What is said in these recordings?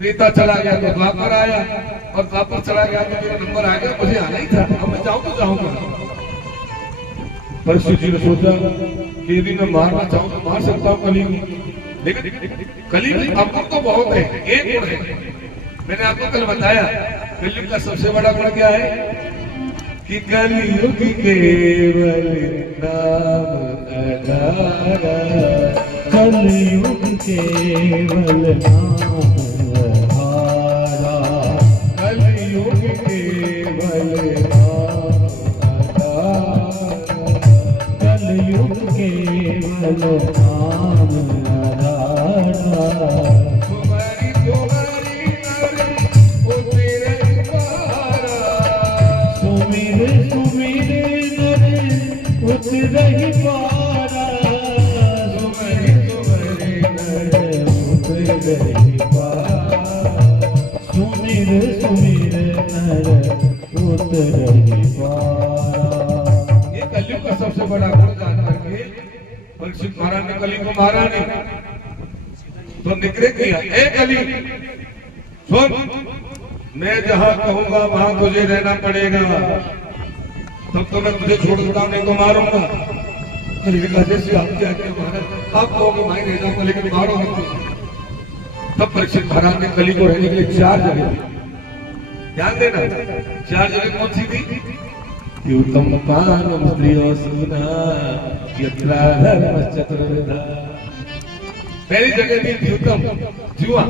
त्रेता चला गया तो द्वापर आया, और द्वापर चला गया तो मेरा नंबर आ गया, मुझे आना ही था। अब मैं जाऊं तो जाऊंगा। परीक्षित जी ने सोचा कि यदि मैं मारना चाहूं तो मार सकता हूं कली को, लेकिन कली में अवगुण तो बहुत है, एक गुण है। मैंने आपको कल बताया कलयुग का सबसे बड़ा गुण क्या है कि कलयुग केवल नाम आधारा, कलयुग केवल नाम आधारा, कलयुग केवल नाम आधारा, कलयुग केवल नाम आधारा। तुम्हारी तुम्हारी नर उतरे पारा, सुमिर सुमिर नर उतरहि पारा, तुम्हारी तुम्हारी नर उतरहि पारा, सुमिर सुमिर नर उतरहि पारा। ये कलयुग का सबसे बड़ा गुण जान करके परीक्षित महाराज ने कली को मारा नहीं, तो निग्रह किया। ए कली सुन, मैं जहां कहूंगा वहां तुझे रहना पड़ेगा, तब तो मैं तुझे छोड़ देता हूं, नहीं तो मारूंगा। कली ने कहा जैसे आप क्या महाराज, आप कहोगे मैं रह जाऊंगा लेकिन मारो मत। तब परीक्षित महाराज ने कली को रहने के लिए 4 जगह दी। ध्यान देना, 4 जगह कौन सी थी? युतम पानम स्त्रियो सुना यत्रा धर्मश्चतुर्विधा। पहली जगह थी द्यूतम, जुआ,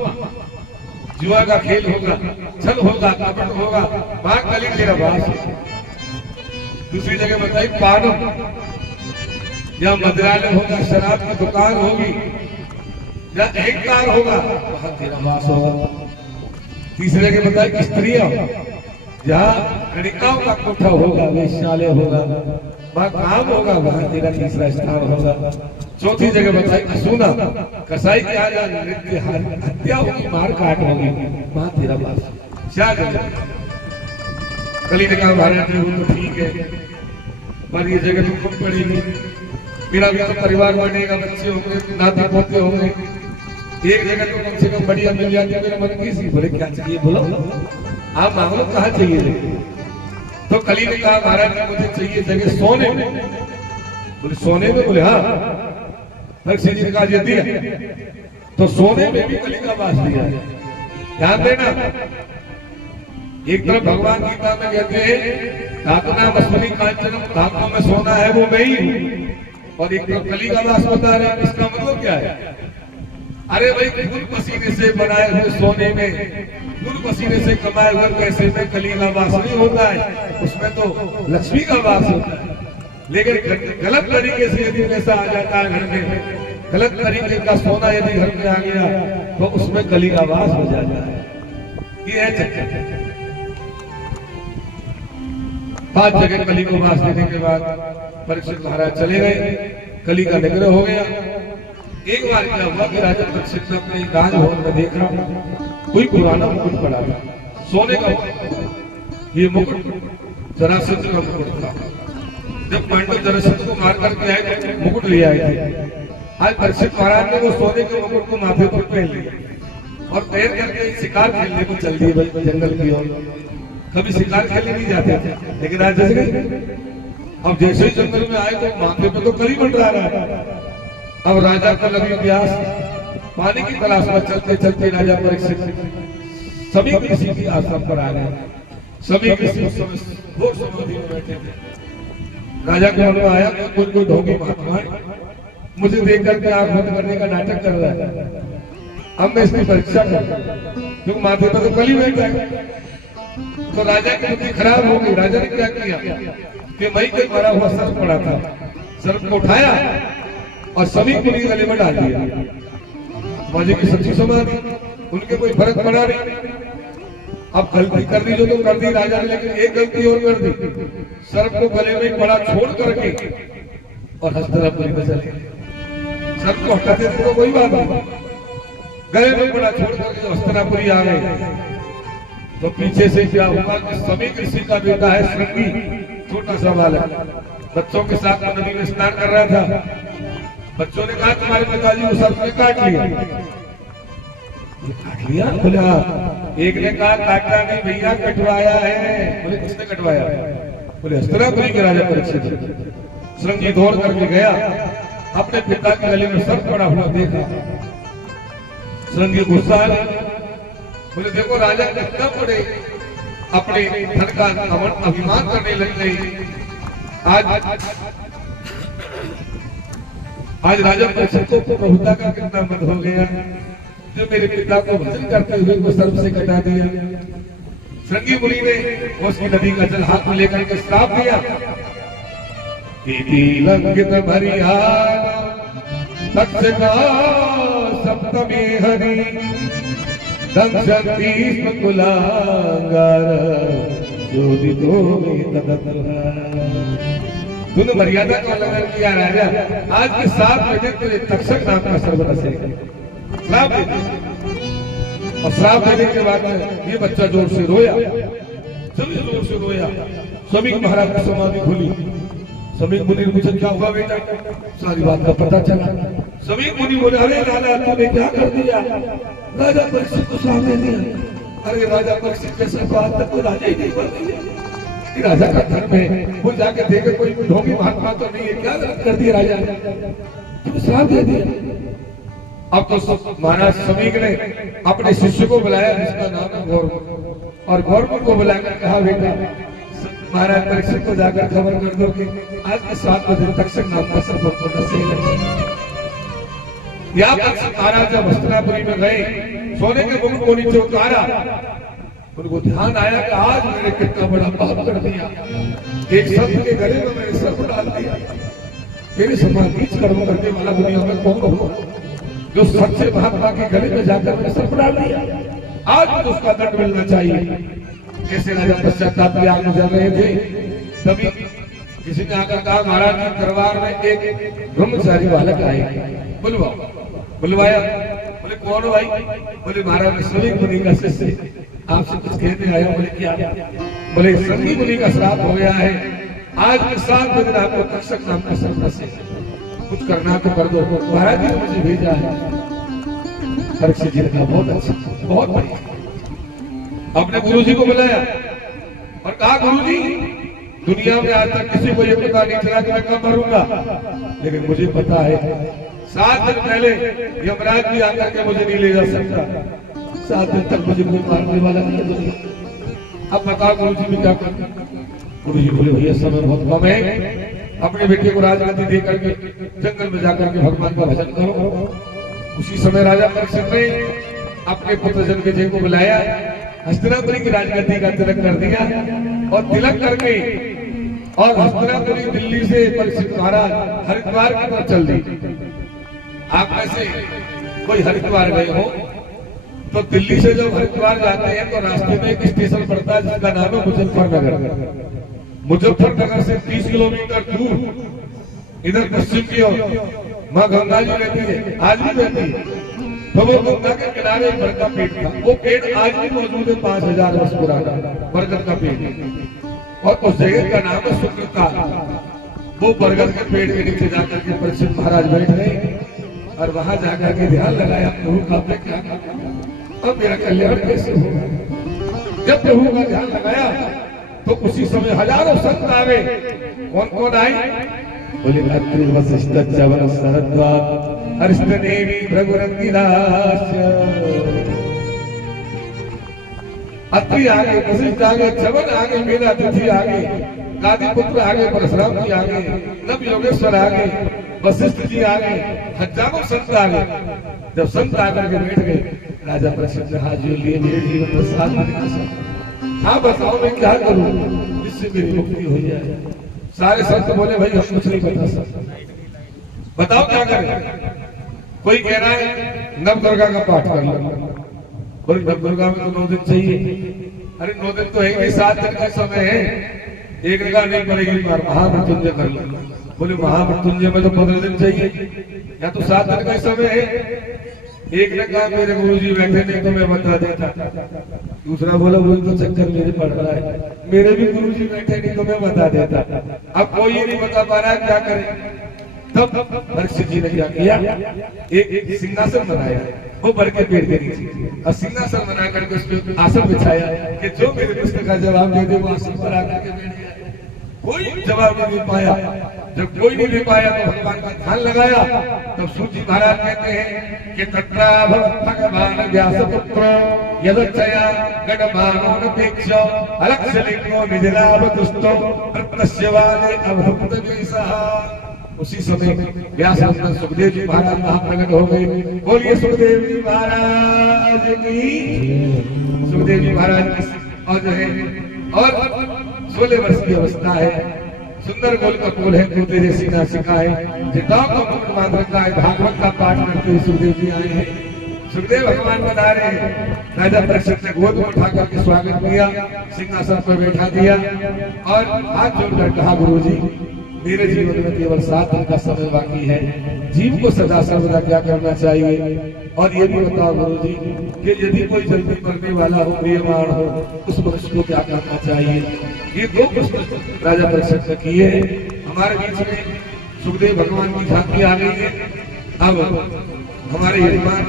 जुआ का खेल होगा, छल होगा, कपट होगा, वहां कली तेरा वास है। दूसरी जगह बताई पानम, या मदिरालय होगा, शराब की दुकान होगी, या अहंकार होगा, वहां तेरा वास होगा। तीसरी जगह बताई स्त्रियां, जहाँ गणिकाओं का कोठा होगा, वेश्यालय होगा, वहाँ काम होगा, वहाँ तेरा तीसरा स्थान होगा। चौथी जगह बताई असुना, कसाई के आगे नृत्य हत्या होगी, मार काट होगी, वहाँ तेरा वास। 4 जगह। कली ने कहा महाराज जी वो तो ठीक है, पर ये जगह तुमको पड़ी नहीं, मेरा भी तो परिवार बनेगा, बच्चे होंगे, नाती पोते होंगे, एक जगह तो कम से कम बढ़िया मिल जाती है। मेरे मन की सी बोले क्या चाहिए बोलो, आप मांग लो, कहाँ चाहिए? तो कली ने कहा महाराज जी मुझे चाहिए जगह सोने में। बोले सोने में? बोले हाँ। परीक्षित जी ने कहा ये दिया, तो सोने में भी कली का वास दिया। ध्यान देना, एक तरफ भगवान गीता में कहते हैं धातना वसुनी कांचनम, धातु में सोना है वो मैं ही हूँ, और एक तरफ कली का वास बता रहे। इसका मतलब क्या है? अरे भाई खून पसीने से बनाए हुए सोने में, खून पसीने से कमाए हुए पैसे में कली का वास नहीं होता है, उसमें तो लक्ष्मी का वास होता है। लेकिन गलत तरीके से यदि पैसा आ जाता है घर में, गलत तरीके का सोना यदि घर में आ गया, तो उसमें कली का वास हो जाता है। ये है चक्कर। 5 जगह कली को वास देने के बाद परीक्षित महाराज चले गए, कली का निग्रह हो गया। एक बार क्या हुआ कि राजा परीक्षित ने अपने राजभवन में देखा कोई पुराना मुकुट पड़ा था, सोने का मुकुट। ये मुकुट जरासंध का मुकुट था। जब पांडव जरासंध को मार करके आए तो मुकुट ले आए थे। आज परीक्षित महाराज ने वो सोने के मुकुट को माथे पर पहन लिया और तैर करके शिकार खेलने को चल दिए जंगल की ओर। कभी शिकार खेलने नहीं जाते थे, लेकिन आज जैसे अब जैसे ही जंगल में आए तो माथे पे तो कली मंडरा रहा है। अब राजा को लगी प्यास, पानी की तलाश में चलते चलते राजा परीक्षित सभी किसी की आश्रम पर आ गए। सभी किसी घोर समाधि में बैठे थे। राजा को अनुभव आया कि कोई ढोंगी महात्मा मुझे देख करके आंख बंद करने का नाटक कर रहा है, अब मैं इसकी परीक्षा करूं, क्योंकि माथे पर तो कली बैठा है। तो राजा की बुद्धि खराब हो गई। राजा ने क्या किया कि वही कोई मरा हुआ सर्प पड़ा था, सर्प को उठाया और सभी को गले में डाल दिया। बाजी की सच्ची समाधि, उनके कोई फर्क पड़ा नहीं। अब गलती कर दी जो तो कर दी राजा ने, लेकिन एक गलती और कर दी, सर्प को गले में पड़ा छोड़ करके और हस्तिनापुरी में चले। सर्प को हटाते थे तो कोई बात नहीं, गले में पड़ा छोड़ करके जब हस्तिनापुरी आ गए तो पीछे से क्या हुआ कि सभी ऋषि का बेटा है श्रृंगी, छोटा सा बालक बच्चों के साथ नदी में स्नान कर रहा था। बच्चों ने कहा तुम्हारे पिताजी को सर्प ने काट लिया। काट लिया? बोले हाँ। एक ने कहा काटा नहीं भैया, कटवाया है। बोले किसने कटवाया? बोले हस्तिनापुरी के राजा परीक्षित। श्रृंगी दौड़ करके गया, अपने पिता के गले में सर पड़ा हुआ देखा। श्रृंगी गुस्सा आ गया। बोले देखो राजा कितना बड़े अपने धन का अभिमान करने लग गई। आज राजा परीक्षित को प्रभुता का कितना मत हो गया, जो मेरे पिता को भजन करते हुए को सर्प से कटा दिया। श्रृंगी मुनि ने उसकी नदी का जल हाथ में लेकर के श्राप दिया। लंकित भरियाना तक्षका सप्तमी हरि दक्षतीष्म कुलांगार जोदितो में तदतः। तूने मर्यादा का उल्लंघन किया राजा, आज के 7 बजे तेरे तक्षक नाम का सर्प बसेगा। श्राप दे दिया। और श्राप देने के बाद ये बच्चा जोर से रोया, सभी जोर से रोया। समीक महाराज की समाधि खुली। समीक मुनि ने पूछा क्या हुआ बेटा? सारी बात का पता चला। समीक मुनि बोले अरे लाला तूने क्या कर दिया? राजा परीक्षित को सामने दिया। अरे राजा परीक्षित कैसे बात तक तो राजा ही नहीं बन गया। राजा का धर्म है, वो जाके देखे कोई ढोंगी महात्मा तो नहीं है, क्या गलत कर दिया राजा ने? तुमने श्राप दे दिया। अब तो महाराज समीक ने अपने शिष्य को बुलाया जिसका नाम है गौरव, और गौरव को बुलाकर कहा बेटा महाराज परीक्षित को जाकर खबर कर दो कि आज के 7 बजे तक्षक नाम का सर्प को डसेगा। या परीक्षित महाराज जब हस्तिनापुरी में गए, सोने के मुकुट को नीचे उतारा, उनको ध्यान आया कि आज मैंने कितना बड़ा पाप कर दिया। एक संत के गले में मैंने सर्प डाल दिया। मेरे समान नीच कर्म करने वाला दुनिया में कौन हो जो सच्चे महात्मा के गले में जाकर मैंने सर्प डाल दिया? आज मुझे उसका दंड मिलना चाहिए। कैसे राजा पश्चाताप में आग जल रहे थे, तभी किसी ने आकर कहा महाराज की दरबार में एक ब्रह्मचारी बालक आए, बुलवाया। बोले कौन हो भाई? बोले महाराज ने समीक मुनि का शिष्य आपसे कुछ कहने आया। बोले क्या? बोले श्रृंगी मुनि का श्राप हो गया है, आज के 7 बजे आपको तक्षक नाम का सर्प डसेगा। कुछ करना तो कर दो। महाराज जी ने मुझे भेजा है। परीक्षित जी ने कहा बहुत अच्छा, बहुत बढ़िया। अपने गुरुजी को बुलाया और कहा गुरुजी दुनिया में आज तक किसी को ये पता नहीं चला कि मैं कब मरूंगा, लेकिन मुझे पता है 7 दिन पहले यमराज भी आकर के मुझे नहीं ले जा सकता। 7 दिन तक मुझे कोई मारने वाला नहीं है दुनिया। अब बताओ गुरुजी भी क्या कर? गुरुजी बोले भैया समय बहुत कम है, अपने बेटे को राजगद्दी दे करके जंगल में जाकर के भगवान का भजन करो। उसी समय राजा परीक्षित ने अपने पुत्र जन्मेजय को बुलाया, हस्तिनापुरी की राजगद्दी का तिलक कर दिया और तिलक करके और हस्तिनापुरी दिल्ली से परीक्षित महाराज हरिद्वार की तरफ चल दी। आप में से कोई हरिद्वार गए हो तो दिल्ली से जब हरिद्वार जाते हैं तो रास्ते में एक स्टेशन पड़ता है जिसका नाम है मुजफ्फरनगर। मुजफ्फरनगर से 30 किलोमीटर दूर इधर पश्चिम की ओर माँ गंगा जी रहती है, आज भी रहती है। तो वो गंगा के किनारे एक बरगद का पेड़ था। वो पेड़ आज भी मौजूद है, 5000 वर्ष पुराना बरगद का पेड़। और उस जगह का नाम है शुक्रताल। वो बरगद के पेड़ के नीचे जाकर के परीक्षित महाराज बैठ गए और वहां जाकर के ध्यान लगाया प्रभु का मैं क्या अब मेरा कल्याण कैसे होगा। जब प्रभु का ध्यान लगाया तो उसी समय हजारों संत आ गए। कौन कौन आए? बोले अत्रि वशिष्ठ च्यवन शरद्वार अरिष्टनेमि भृगुरंगिराश्च। अत्रि आ गए, वशिष्ठ आ गए, च्यवन आ गए, मेरा अतिथि आ गए, गादी पुत्र आ गए, परशुराम जी आ गए, नव योगेश्वर आ गए, वशिष्ठ जी आ गए, हजारों संत आ गए। जब संत आकर के बैठ गए, राजा परीक्षित ने हाथ जोड़ लिए, मेरे जीवन में साथ देना। हाँ बताओ मैं क्या करूं जिससे मेरी मुक्ति हो जाए। सारे संत बोले भाई हम कुछ नहीं बता सकते, बताओ क्या करें। कोई कह रहा है नव दुर्गा का पाठ कर लो। बोले नव दुर्गा में तो 9 दिन चाहिए। अरे 9 दिन तो है, 7 दिन का समय है। एक जगह नहीं पड़ेगी, महामृत्युंजय कर लो। बोले महामृत्युंजय में तो 15 दिन चाहिए, या तो 7 दिन का समय है। एक ने कहा मेरे गुरुजी बैठे नहीं तो मैं बता देता। दूसरा बोला वही तो चक्कर मेरे पड़ रहा है, मेरे भी गुरुजी बैठे नहीं तो मैं बता देता। अब कोई ये नहीं बता पा रहा है, क्या करें। तब परीक्षित जी ने क्या किया, एक सिंहासन बनाया वो बढ़ के पेड़ के नीचे और सिंहासन बना करके उस पर आसन बिछाया कि जो मेरे प्रश्न का जवाब दे दे वो आसन पर आकर के बैठ जाए। कोई जवाब नहीं दे पाया। जब कोई नहीं दे पाया तो भगवान का ध्यान लगाया। तब सूत जी महाराज कहते हैं कि तत्रा भगवान व्यासपुत्र यदक्षया गणमानोपेक्ष अलक्षलिंगो निजलाभतुस्तो प्रत्यस्यवादे अभक्त जैसा। उसी समय व्यास नंदन सुखदेव जी महाराज वहां प्रकट हो गए। बोलिए सुखदेव जी महाराज की। सुखदेव जी महाराज और जो है और 16 वर्ष की अवस्था है। सुंदर गोल कपोल है, तोते जैसी नासिका है, जिताओं का मुकुट बांध रखा है। भागवत का पाठ करते हुए सुखदेव जी आए हैं। सुखदेव भगवान बता रहे हैं। राजा परीक्षित ने गोद में उठा करके स्वागत किया, सिंहासन पर बैठा दिया और हाथ जोड़कर कहा, गुरुजी मेरे जीवन में केवल 7 दिन का समय बाकी है। जीव को सदा सर्वदा क्या करना चाहिए? और ये भी बताओ गुरुजी कि यदि कोई जल्दी मरने वाला हो, प्रियमान हो, उस मनुष्य को क्या करना चाहिए? ये 2 प्रश्न राजा परीक्षित ने किए। हमारे बीच में सुखदेव भगवान की झांकी आ गई है। अब हमारे यजमान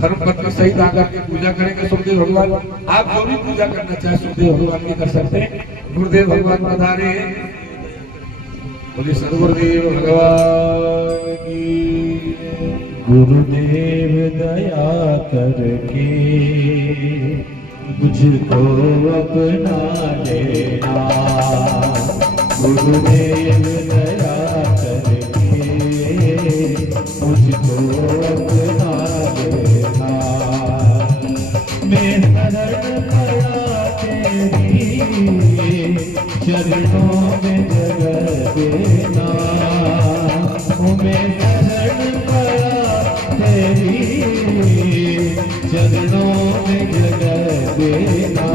धर्मपत्नी सहित आकर के पूजा करेंगे सुखदेव भगवान। आप जो भी पूजा करना चाहे सुखदेव भगवान की कर सकते हैं। गुरुदेव भगवान बता रहे हैं। बोलिए सदगुरुदेव भगवान की। गुरुदेव दया करके मुझको अपना लेना। गुरुदेव दया करके मुझको अपना लेना। मैं शरण पड़ा तेरी चरणों में जगह देना। मैं शरण पड़ा तेरी चरणों में जगह देना।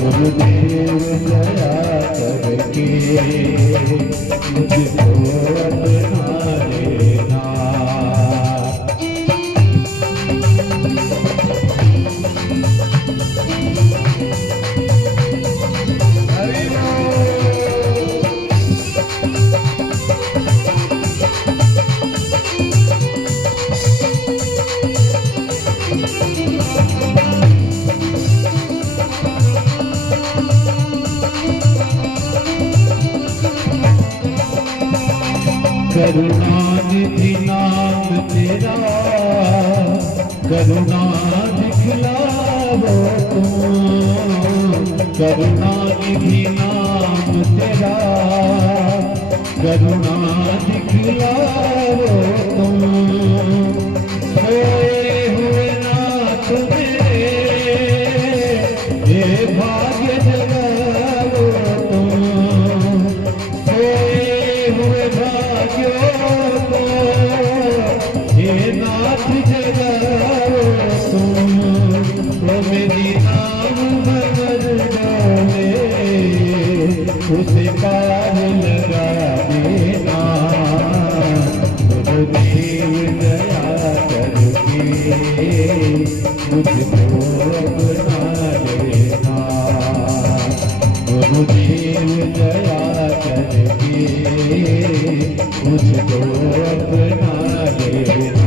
गुरुदेव दया करके मुझको अपना लेना। करुणानिधि नाम तेरा करुणा दिखलावो तुम। करुणानिधि नाम तेरा करुणा दिखलावो तुम। सोए हुए नाथ मेरे ये भाग्य जगावो तुम। सोए हुए भाग्यों को ये नाथ जगाओ तुम। वो मेरी नाम भवर डाले उसे पार लगा देना। गुरुदेव दया करके मुझको अपना लेना। गुरुदेव दया करके मुझको अपना लेना।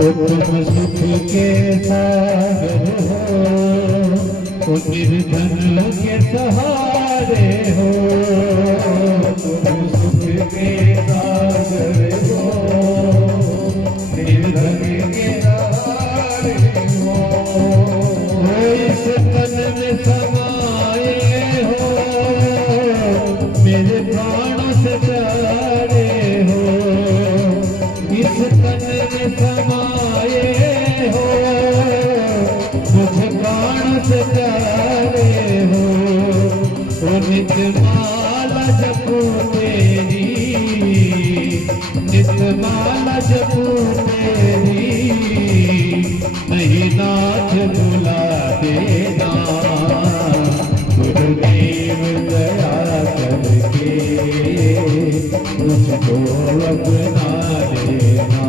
तुम सुख के सागर हो, निर्धन के सहारे हो। तुम सुख के सागर हो, निर्धन के सहारे हो। इस तन में समाये हो, मेरे प्राणों से प्यारे हो। इस तन में समाये हो, मुझ प्राण से प्यारे हो। नित माला जपू तेरी, नित माला जपू तेरी, नहीं नाथ भुला देना, गुरुदेव दया करके मुझको अपना लेना,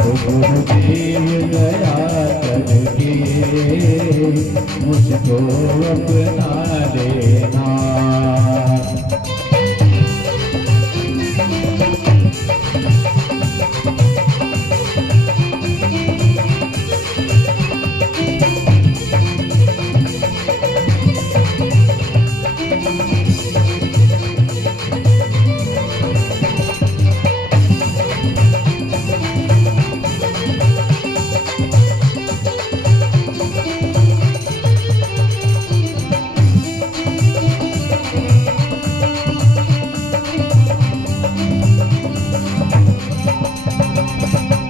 गुरुदेव दया करके मुझको अपना लेना।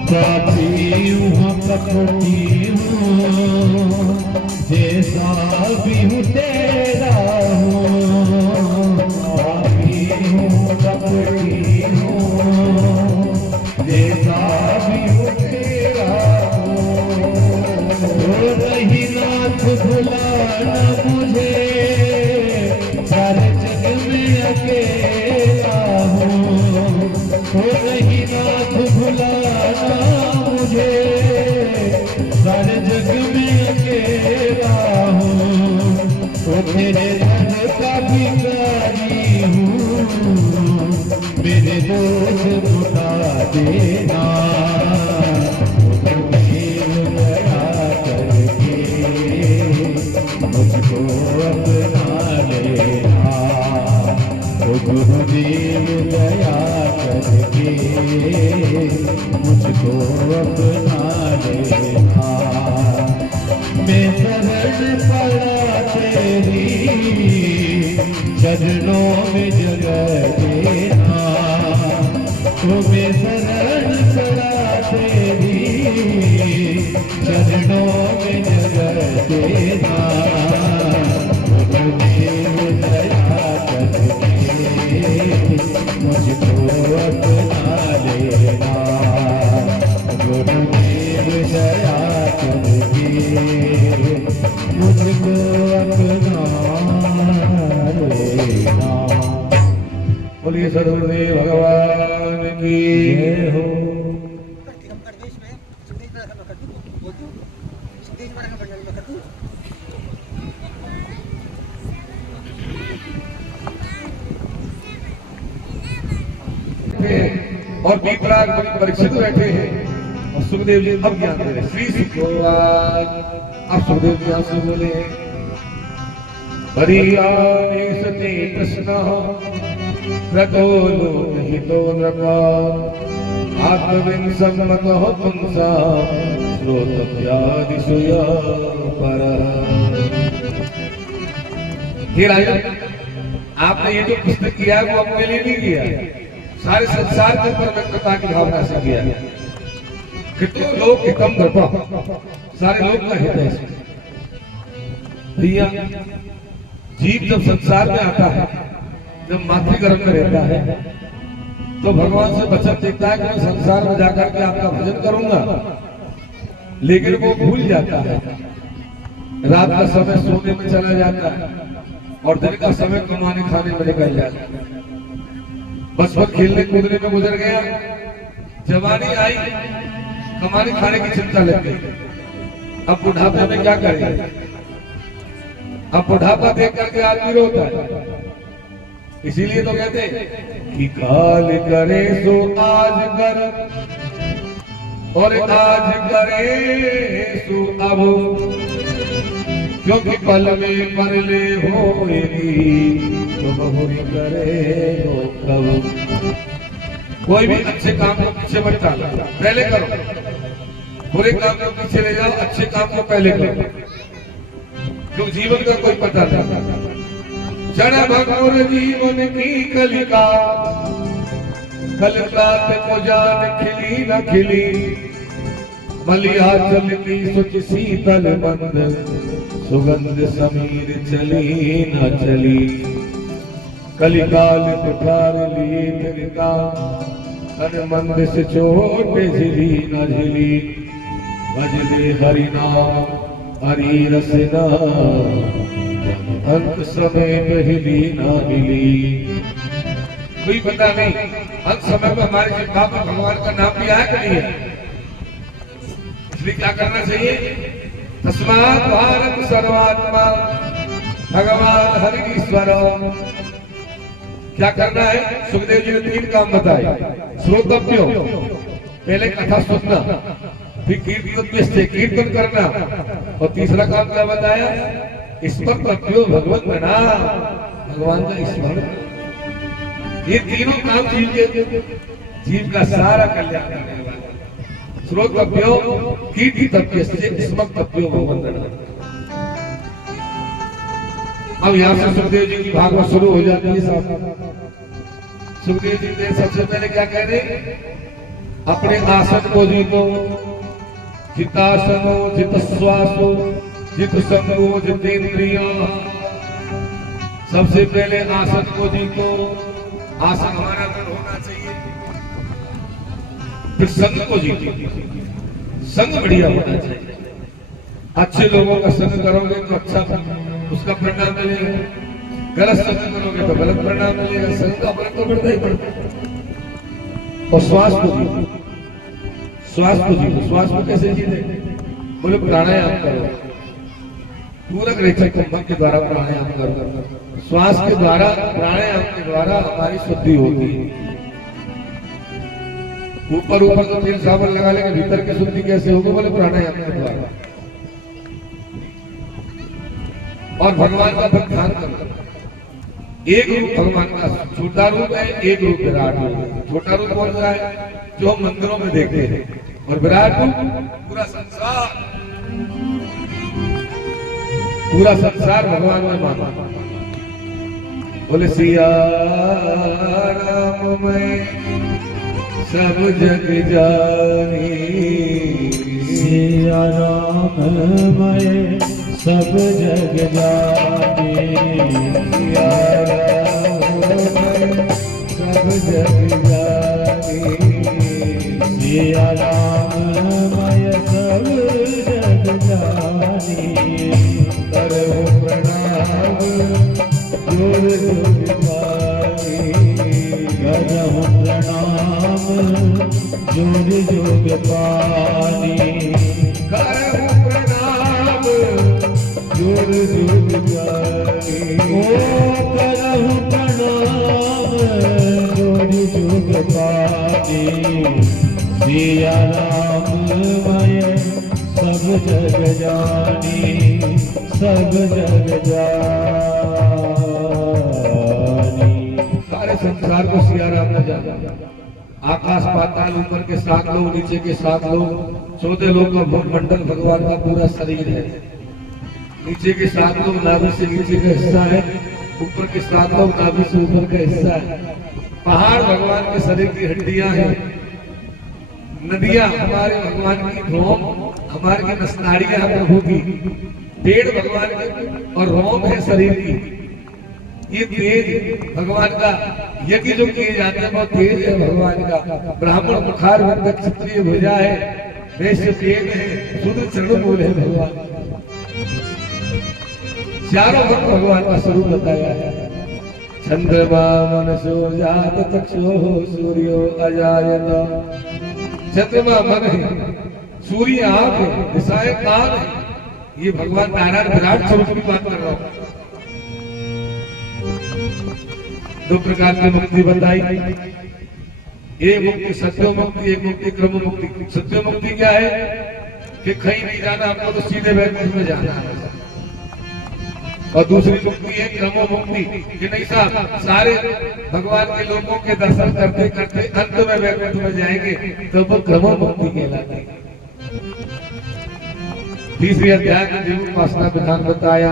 पापी हूँ कपटी हूँ, जैसा भी हूँ तेरा हूँ। पापी हूँ कपटी हूँ, जैसा भी हूँ तेरा हूँ। नहीं नाथ भुलाना मुझे, सारे जग में अकेला हूँ। नहीं नाथ भुलाना मुझे, सारे जग में अकेला हूँ। तो तेरे धन का भिखारी हूँ, मेरे दोष लुटा देना, गुरुदेव दया करके मुझको अपना लेना, गुरुदेव दया करके मुझको अपना लेना। मैं शरण पड़ा तेरी चरणों में जगह देना, तुम्हें शरण पड़ा तेरी चरणों में जगह देना, गुरुदेव दया करके मुझको अपना लेना, गुरुदेव दया करके मुझको अपना लेना। बोलिए सदगुरुदेव भगवान की जय हो। और बीतराग परीक्षित बैठे हैं और सुखदेव जी अब ज्ञान दे रहे। श्री सुखदेव अब सुखदेव जी से बोले, हरियाणे सते कृष्ण क्रतो लोक हितो नृपा, आत्मविन सम्मत हो पुंसा श्रोतव्यादिषु परः। हे राजन, आपने ये जो पुस्तक किया है वो अपने लिए नहीं किया है, सारे संसार के ऊपर व्यक्तता की भावना से किया है। कितने लोग हितम नृपा, सारे लोग का हित है इसमें। भैया जीव जब संसार में आता है, जब मातृगर्भ में रहता है, तो भगवान से वचन देता है कि मैं संसार में जाकर के आपका भजन करूंगा, लेकिन वो भूल जाता है। रात का समय सोने में चला जाता है और दिन का समय कमाने खाने में निकल जाता है। बचपन खेलने कूदने में गुजर गया, जवानी आई, कमाने खाने की चिंता लग गई। अब बुढ़ापे में क्या करेंगे? अब बुढ़ापा देख करके आदमी रोता है। इसीलिए तो कहते हैं कि काल करे सो आज कर, और आज करे सो अब, क्योंकि पल में परले होएगी तो बहुरी करे हो कब। कोई भी अच्छे काम को पीछे मत टालो, पहले करो। बुरे काम को पीछे ले जाओ, अच्छे काम को पहले करो, क्योंकि जीवन का कोई पता नहीं। जड़ भगोर जीवन की कलिका, कलकात को जान खिली न खिली, मलियाचल की सुच शीतल मंद, सुगंध समीर चली न चली। कलिकाल कुठार लिए तिनका, तन मंद से चोट झिली न झिली। भजले हरि नाम हरि रसना अंत समय पहली ना मिली। कोई पता नहीं अंत समय में हमारे जिह्वा पर भगवान का नाम भी आया कि नहीं है। इसलिए क्या करना चाहिए? तस्मात् भारत सर्वात्मा भगवान हरि ईश्वर। क्या करना है? सुखदेव जी ने 3 काम बताए। श्रोतव्यो, पहले कथा सुनना, फिर कीर्तन करना, और तीसरा काम क्या बताया? स्मर्तव्यो भगवत नाम, भगवान का स्मरण। ये तीनों काम जीव का सारा कल्याण करने वाला। श्रोतव्यो, कीर्तितव्य, स्मर्तव्यो भगवत नाम। अब यहाँ से सुखदेव जी की भागवत शुरू हो जाती है साहब। सुखदेव जी ने सबसे पहले क्या कह रहे? अपने आसन को जीतो, जितासनो जित श्वासो जित संगो जितेंद्रिय। सबसे पहले आसन को जीतो, आसन हमारा मन होना चाहिए। फिर संग को जीतो, संग बढ़िया होना चाहिए। अच्छे लोगों का संग करोगे तो अच्छा उसका परिणाम मिलेगा, गलत संग करोगे तो गलत परिणाम मिलेगा। संग का फर्क तो बढ़ता ही बढ़ता है। और श्वास को जीतो, श्वास को जीतो। श्वास को कैसे जीते? बोले प्राणायाम करो, पूरक रेचक कुंभक के द्वारा प्राणायाम करो। श्वास के द्वारा, प्राणायाम के द्वारा हमारी शुद्धि होती है। ऊपर ऊपर तो तेल साबुन लगा लेंगे, भीतर की शुद्धि कैसे होगी? बोले प्राणायाम के द्वारा। और भगवान का ध्यान करो। एक रूप भगवान का, छोटा रूप है, एक रूप विराट रूप है। छोटा रूप कौन सा है? जो हम मंदिरों में देखते हैं। और विराट रूप पूरा संसार, पूरा संसार भगवान में माना। बोले सिया राम में सब जग जानी, सिया राम मैं सब जग जानी। सिया राम मैं सब जग जानी। सिया राम मैं सब जग जानी। करो प्रणाम जोर जोर पानी। करहु प्रणाम जोर जोर पानी। करहु प्रणाम जोर जोर पानी। ओ करहु प्रणाम जोर जोर पानी। सिया राम मैं सब जग जानी, सब जग जानी। सारे संसार को सिया राम ने जाना। आकाश पाताल, ऊपर के 7 लोग, नीचे के 7 लोग, 14 लोग का मंडल भगवान का पूरा शरीर है। नीचे के 7 लोग नाभि से नीचे का हिस्सा है, ऊपर के 7 लोग नाभि से ऊपर का हिस्सा है। पहाड़ भगवान के शरीर की हड्डियां हैं। नदियां हमारे भगवान की रोम, हमारे की नसनाड़ियां हैं प्रभु की। पेड़ भगवान के और रोम है शरीर की। ये तेज भगवान का यज्ञ जो किए जाते हैं बहुत तेज है भगवान का। ब्राह्मण मुखार बंधक, क्षत्रिय भुजा है, वैश्य पेट है, शूद्र चरण मूल है भगवान। चारों भक्त भगवान का स्वरूप बताया है। चंद्रमा मनसो जात चक्षुः सूर्यो अजायत। चंद्रमा मन है, सूर्य आंख है, दिशाएं कान है। ये भगवान नारायण विराट स्वरूप की बात कर रहा हूं। 2 प्रकार की मुक्ति बताई। एक मुक्ति सत्य मुक्ति, एक मुक्ति क्रम मुक्ति। सत्य मुक्ति क्या है? कि कहीं नहीं जाना आपको, तो सीधे वैकुंठ में जाना है। और दूसरी मुक्ति है क्रम मुक्ति, कि नहीं साहब सारे भगवान के लोगों के दर्शन करते करते अंत में वैकुंठ में जाएंगे, तो वो क्रम मुक्ति कहलाती है। तीसरी अध्याय में जीव उपासना विधान बताया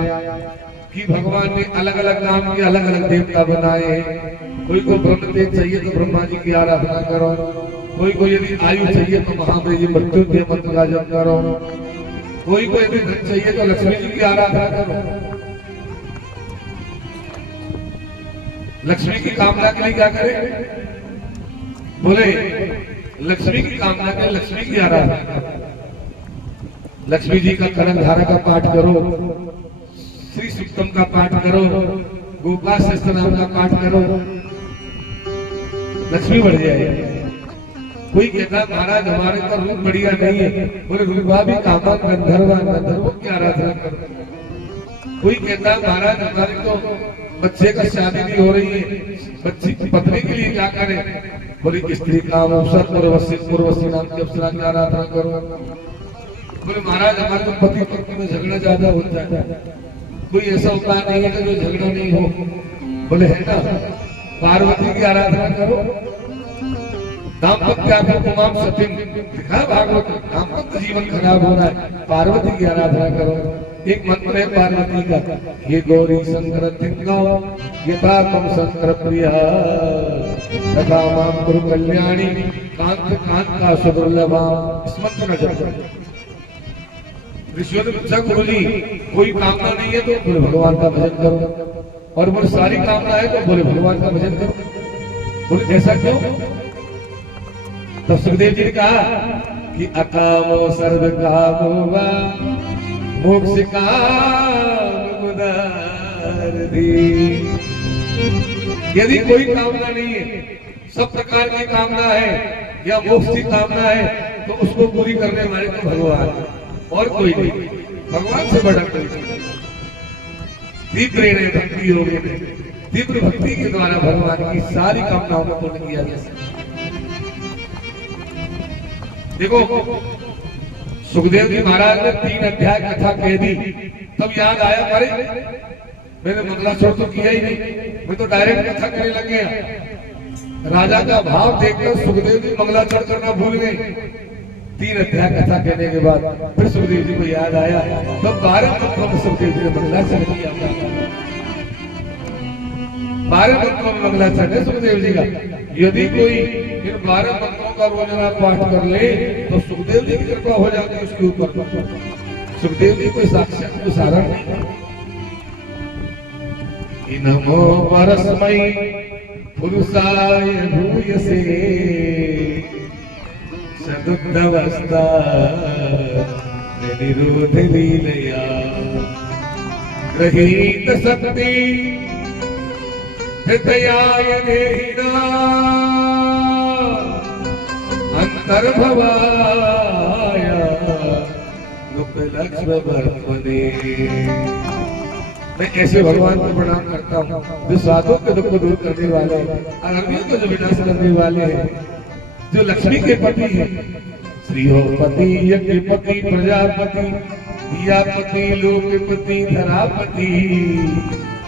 कि भगवान ने अलग अलग नाम के अलग अलग देवता बनाए हैं। कोई को ब्रह्म तेज चाहिए तो ब्रह्मा जी की आराधना करो, कोई को यदि आयु चाहिए तो महादेव जी मृत्युंजय मंत्र का जप करो, कोई को यदि धन चाहिए तो लक्ष्मी जी की आराधना करो। लक्ष्मी की कामना के लिए क्या करें? बोले लक्ष्मी की कामना करें, लक्ष्मी की आराधना करें। लक्ष्मी जी का कनक धारा का पाठ करो, श्री सुक्तम का पाठ करो, गोपाल सहस्त्र नाम का पाठ करो, लक्ष्मी बढ़ जाएगी। कोई कहता महाराज हमारे का रूप बढ़िया नहीं है, बोले रूपा भी कामा गंधर्वा, गंधर्वों की आराधना करो। कोई कहता महाराज हमारे तो बच्चे का शादी नहीं हो रही है, बच्ची की पत्नी के लिए क्या करें, बोले स्त्री काम अवसर उर्वशी नाम की अप्सरा की आराधना करो। बोले महाराज हमारे तो पति पत्नी में झगड़ा ज्यादा होता है, कोई ऐसा उपाय नहीं है कि जो झगड़ा नहीं हो। बोले है ना, पार्वती की आराधना करो। दाम्पत्याम सत्यम दिखा भागवत, दाम्पत्य जीवन खराब हो रहा है, पार्वती की आराधना करो। एक मंत्र है पार्वती का, ये गौरी शंकर यथा तम शंकर प्रिय तथा माम गुरु कल्याणी कांत कांत का सुदुर्लभा। इस मंत्र का जप ऋषियों ने पूछा गुरु जी कोई कामना नहीं है तो बोले भगवान का भजन करो, और बोले सारी कामना है तो बोले भगवान का भजन करो। बोले ऐसा क्यों? तब सुखदेव जी ने कहा कि अकामो सर्व कामो वा मोक्ष काम उदार दी। यदि कोई कामना नहीं है, सब प्रकार की कामना है या मोक्ष की कामना है, तो उसको पूरी करने वाले तो भगवान है, और कोई नहीं। भगवान से बड़ा कोई नहीं। तीव्र भक्ति योगे में, तीव्र भक्ति के द्वारा भगवान की सारी कामनाओं को पूर्ण किया जा सकता। देखो सुखदेव जी महाराज ने 3 अध्याय कथा कह दी, तब याद आया अरे मैंने मंगलाचरण तो किया ही नहीं, मैं तो डायरेक्ट कथा करने लग गया। राजा का भाव देखकर सुखदेव जी मंगलाचरण करना भूल गए। 3 अध्याय कथा कहने के बाद फिर सुखदेव जी को याद आया, तब 12 मंत्रों में सुखदेव जी ने मंगलाचरण किया। 12 मंत्रों में मंगलाचरण है सुखदेव जी का। यदि कोई इन 12 मंत्रों का रोजाना पाठ कर ले तो सुखदेव जी की कृपा हो जाती है उसके ऊपर। सुखदेव जी कोई साक्षात उदाहरण नहीं। नमो परस्मै पुरुषाय भूयसे सदुद्धवस्था निरोध लीलया गृहीत शक्ति हृदयाय देहिना अंतर्भवाय लक्ष्म वर्तने। मैं ऐसे भगवान को प्रणाम करता हूँ जो साधुओं के दुख को दूर करने वाले हैं, अधर्मियों को जो विनाश करने वाले हैं, जो लक्ष्मी के पति है। श्री हो पति यज्ञ पति प्रजापति दियापति लोकपति धरापति।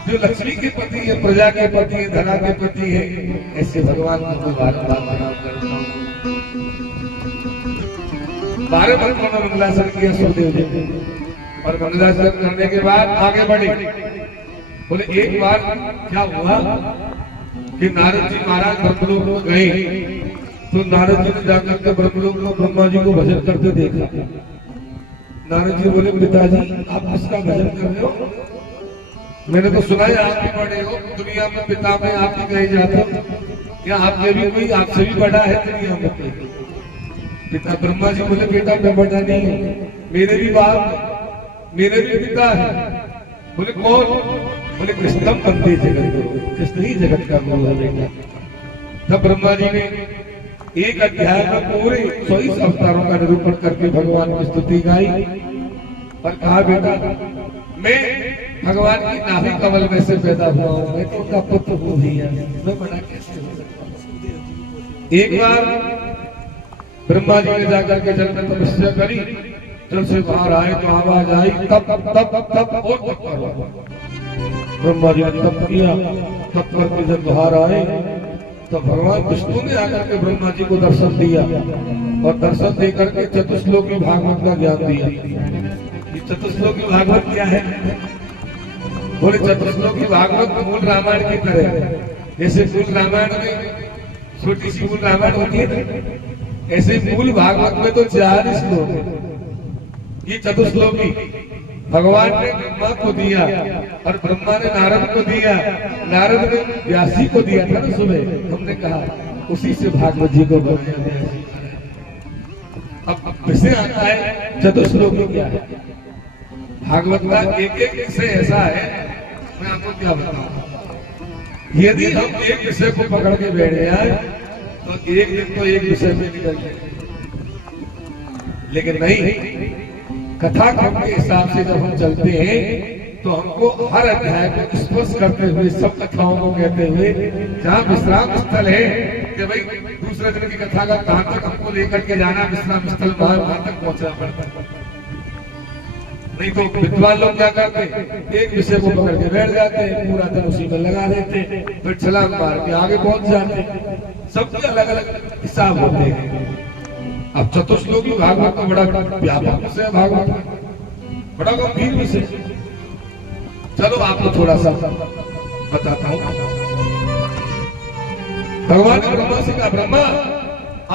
जो लक्ष्मी के पति है, प्रजा के पति है, धरा के पति है, ऐसे भगवान को बार-बार प्रणाम करता हूँ। 12 मंत्रों में मंगलाचरण किया सुखदेव जी, और मंगलाचरण करने के बाद आगे बढ़े। बोले एक बार क्या हुआ कि नारद जी महाराज ब्रह्मलोक में गए, तो नारद जी ने जाकर के ब्रह्मलोक में ब्रह्मा जी को भजन करते देखा। नारद जी बोले पिताजी आप किसका भजन कर रहे हो? मैंने तो सुना है आप भी बड़े हो, दुनिया में पिता में आप ही कहे जाते हो, या आपके भी कोई आपसे भी बड़ा है दुनिया में कोई? पिता ब्रह्मा जी बोले बेटा मैं बड़ा नहीं हूँ, मेरे भी बाप मेरे भी पिता है। बोले कौन? बोले कृष्णम बंदे जगत गुरु, कृष्ण ही जगत का गुरु है बेटा। तब ब्रह्मा जी ने एक अध्याय में पूरे 120 अवतारों का निरूपण करके भगवान की स्तुति गाई और कहा बेटा मैं भगवान की नाभि कमल में से पैदा हुआ हूँ, मैं तो उनका पुत्र हूँ भैया, मैं बड़ा कैसे हो सकता हूँ? एक बार ब्रह्मा जी ने जाकर के जल में तपस्या करी, जल से बाहर आए तो आवाज आई तप तप तप तप और तप करो। ब्रह्मा जी ने तप किया, तप करके जब बाहर आए तो भगवान विष्णु ने आकर के ब्रह्मा जी को दर्शन दिया, और दर्शन देकर के चतुश्लोकी भागवत का ज्ञान दिया। ये चतुश्लोकी भागवत क्या है? बोले चतुश्लोकी भागवत मूल रामायण की तरह। जैसे मूल रामायण में छोटी सी मूल रामायण होती है, ऐसे मूल भागवत में तो 4 श्लोक है। ये चतुश्लोकी भगवान ने ब्रह्मा को दिया, और ब्रह्मा ने नारद को दिया, नारद ने व्यासी को दिया था ना सुबह हमने कहा, उसी से भागवत जी को बनाया गया। अब विषय आता है चतुश्लोकी क्या है। भागवत का एक एक विषय ऐसा है, मैं आपको क्या बताऊं। यदि हम एक विषय को पकड़ के बैठ जाए तो एक दिन तो एक विषय में निकल जाए, लेकिन नहीं, कथा क्रम के हिसाब से जब हम चलते हैं तो हमको हर अध्याय को स्पर्श करते हुए सब कथाओं को कहते हुए जहाँ विश्राम स्थल है कि भाई दूसरे दिन की कथा का कहां तक हमको लेकर के जाना, विश्राम स्थल वहां तक पहुंचना पड़ता है। नहीं तो विद्वान लोग क्या करते, एक विषय को पकड़ के बैठ जाते हैं, पूरा दिन उसी में लगा देते, फिर छलांग मार के आगे पहुंच जाते। सबके अलग अलग हिसाब होते हैं। अब चतुश्लोकी भागवत का बड़ा व्यापक विषय, भागवत बड़ा गंभीर विषय। चलो आपको थोड़ा सा बताता हूं। भगवान ने ब्रह्मा से कहा, ब्रह्मा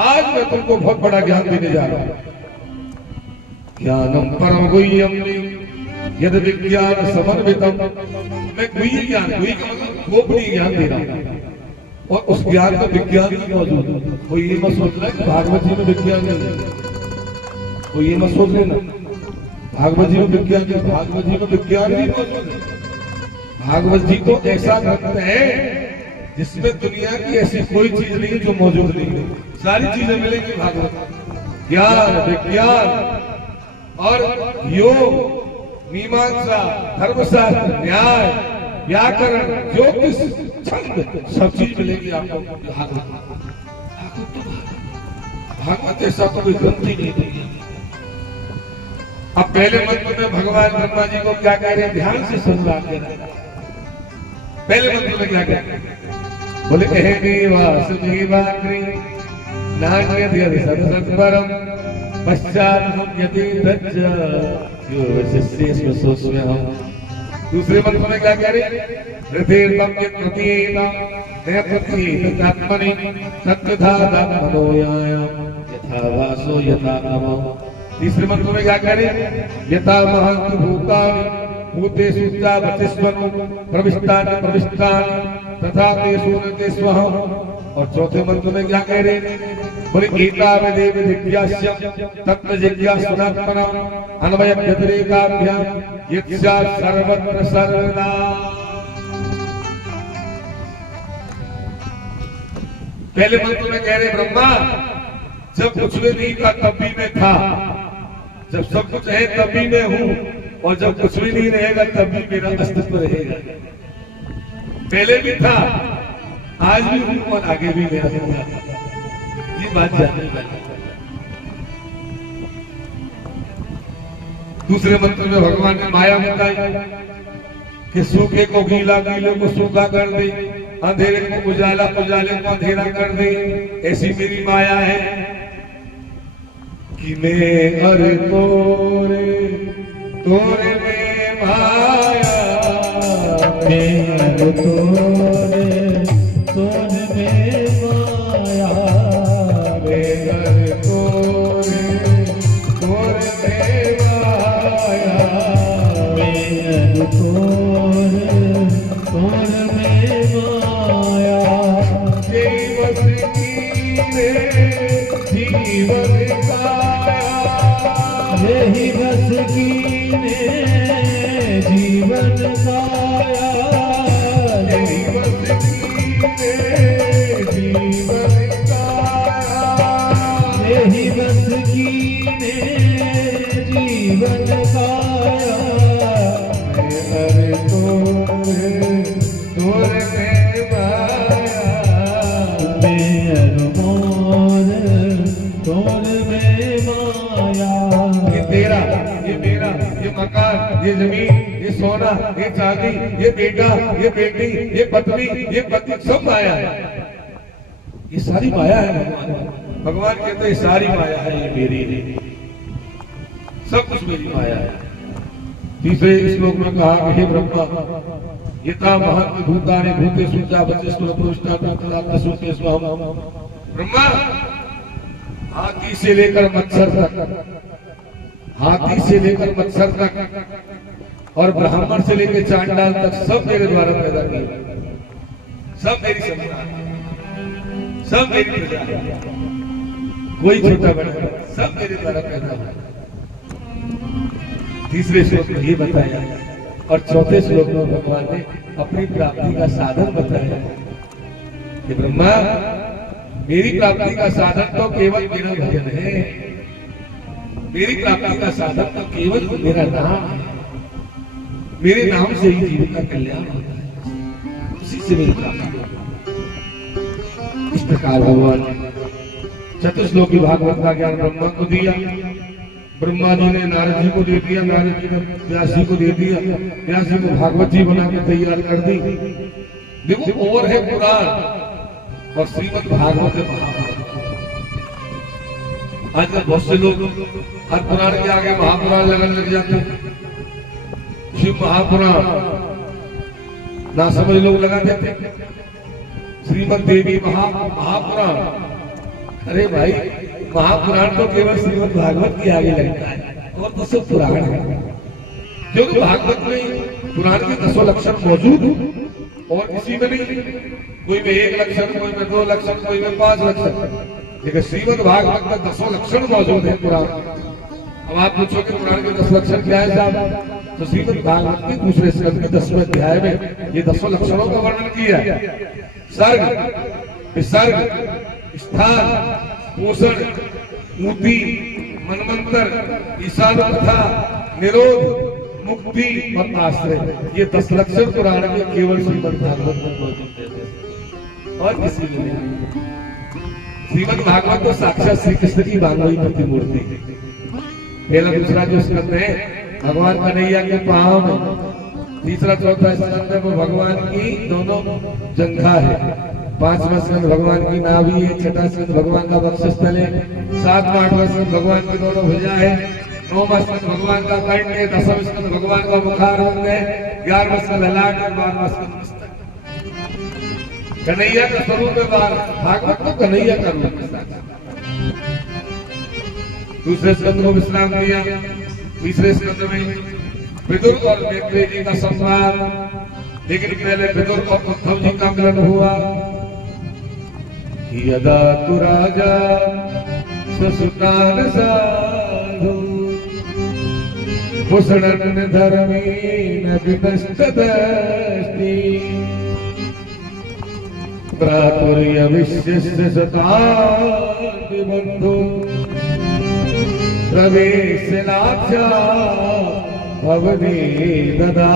आज मैं तुमको बहुत बड़ा ज्ञान देने जा रहा हूं। ज्ञानम परम गुह्यम यद विज्ञान समन्वितम। मैं गुह्य ज्ञान, गुह्य का मतलब गोपनीय ज्ञान दे रहा हूं, और उस ज्ञान में विज्ञान भी मौजूद है। कोई ये मत सोच रहा है कि भागवत जी में विज्ञान नहीं है, कोई ये मत सोच लेना भागवत जी में विज्ञान नहीं, भागवत जी में विज्ञान भी मौजूद है। भागवत जी तो ऐसा ग्रंथ है जिसमें दुनिया की ऐसी कोई चीज नहीं जो मौजूद नहीं है, सारी चीजें मिलेंगी भागवत। ज्ञान, विज्ञान और योग, मीमांसा, धर्मशास्त्र, न्याय, व्याकरण, ज्योतिष, छंद, सब चीज मिलेगी आपको भागवत। भागवत ऐसा कोई ग्रंथ ही नहीं है। अब पहले मंत्र में भगवान ब्रह्मा जी को क्या कह रहे हैं, ध्यान से सुनना। पहले मंत्र में क्या कहते हैं, बोले हे देवासुदेवाग्रे नान्यद्यदि सत्सत्परम पश्चात् संयति तच्च यो वशिष्येषु सोऽस्म्यहम्। दूसरे मंत्र में क्या कह रहे हैं, हृदयर्मं यत्प्रतीयेत नयप्रतीयेतात्मनि तत्तथात्मनोयायाम यथा वासो यथा तमो। तीसरे मंत्र में क्या कह रहे हैं, यथा महान्ति भूतानि भूतेषु चावतिष्वनु प्रविष्टानि प्रविष्टानि तथा तेषु न तेष्वहम्। और चौथे मंत्र में क्या कह रहे हैं, बोले एतावदेव जिज्ञास्यं तत्र जिज्ञासुनात्मनम् अन्वयं व्यतिरेकाभ्यां यस्यात् सर्वत्र सर्वदा। पहले मंत्र में कह रहे ब्रह्मा जब कुछ भी नहीं था तब भी मैं था, जब सब कुछ है तब भी मैं हूं, और जब कुछ भी नहीं रहेगा तब भी मेरा अस्तित्व रहेगा। पहले भी था, आज भी हूं और आगे भी मैं रहूंगा। ये बात जानने वाली। दूसरे मंत्र में भगवान ने माया बताई कि सूखे को गीला, गीले को सूखा कर दे, अंधेरे को उजाला, उजाले को अंधेरा कर दे। ऐसी मेरी माया है कि मैं हर तोरे तोरे में माया, मैं हर तोरे तोरे में माया, मैं हर तोरे तोरे में माया, मैं हर तोरे तोरे में माया। जीवन की जीवन यही बस कीने जीवन काया, यही बस कीने जीवन काया, यही बस कीने जीवन काया। मैं हर तोरे तोरे में माया, मैं हर तोरे तोरे में माया। ये तेरा, ये मेरा, ये मकान, ये जमीन, ये सोना, ये चांदी, ये बेटा, ये बेटी, ये पत्नी, ये पति, सब माया है। ये सारी माया है। भगवान कहते हैं सारी माया है ये मेरी है, सब कुछ मेरी माया है। तीसरे श्लोक में कहा कि हे ब्रह्मा यथा महत् भूतानि भूतेषु चावतिष्वनु प्रविष्टानि तथा तेषु तेष्वहम्। ब्रह्मा हाथी से लेकर मच्छर तक, हाथी से लेकर मच्छर तक और ब्राह्मण से लेकर चांडाल तक सब मेरे द्वारा पैदा किए, सब मेरी संतान, सब मेरी प्रजा। कोई छोटा बड़ा सब मेरे द्वारा पैदा हुआ। तीसरे श्लोक में ये बताया और चौथे श्लोक में भगवान ने अपनी प्राप्ति का साधन बताया कि ब्रह्मा मेरी प्राप्ति का साधन तो केवल मेरा भजन है, मेरी प्राप्ति का साधन तो केवल मेरा नाम है, मेरे नाम से ही जीव का कल्याण होता है, उसी से मेरी प्राप्ति होती है। इस प्रकार भगवान चतुश्लोकी भागवत का ज्ञान ब्रह्मा को दिया, ब्रह्मा जी ने नारद जी को दे दिया, नारद जी ने व्यास जी को दे दिया, व्यास जी को भागवत जी बना के तैयार कर दी। देखो और है पुराण और श्रीमद् भागवत है महाभारत। आजकल बहुत से लोग हर पुराण के आगे महापुराण लगने लग जाते हैं। शिव महापुराण ना समझ लोग लगा देते, श्रीमद् देवी महापुराण। अरे भाई महापुराण तो केवल श्रीमद् भागवत के आगे लगता है और तो सब पुराण है, क्योंकि भागवत में पुराण के 10 लक्षण मौजूद और किसी में नहीं। कोई में 1 लक्षण, कोई में 2 लक्षण, कोई में 5 लक्षण, लेकिन श्रीमद् भागवत में 10 लक्षण मौजूद है पुराण। अब आप पूछोगे पुराण के 10 लक्षण क्या है साहब, तो श्रीमद् भागवत के दूसरे स्कंद के 10वें अध्याय में ये 10 लक्षणों का वर्णन किया है। सर्ग, विसर्ग, स्थान, पोषण, मुक्ति, मनमंत्र, ईशानकथा, निरोध, मुक्ति और आश्रय, ये 10 लक्षण पुराण के केवल श्रीमद् भागवत में मौजूद है और किसी में नहीं। श्रीमद् भागवत तो साक्षात श्री कृष्ण की बांगवी प्रतिमूर्ति है। पहला दूसरा जो स्कंद है भगवान कन्हैया के पांव में, तीसरा चौथा स्कंद में भगवान की दोनों जंघा है, 5वां स्कंद भगवान की नाभि है, 6वां स्कंद भगवान का वक्षस्थल है, 7वां 8वां स्कंद भगवान की दोनों भुजा है, 9वां स्कंद भगवान का कंठ है, 10वां स्कंद भगवान का मुखारविंद है, 11वां स्कंद ललाट और 12वां स्कंद मस्तक। कन्हैया का स्वरूप है भागवत तो कन्हैया का रूप है। दूसरे स्कंद को विश्राम दिया, तीसरे स्कंद में विदुर और मैत्रेय जी का संवाद, लेकिन पहले विदुर और उद्धव जी का मिलन हुआ। यदा तु राजा ससुतान साधु भूषणन धर्मेण विपस्तदस्ति प्रातुर्यविश्यस्य सतां बन्धु प्रवेशनाख्या भवने ददा।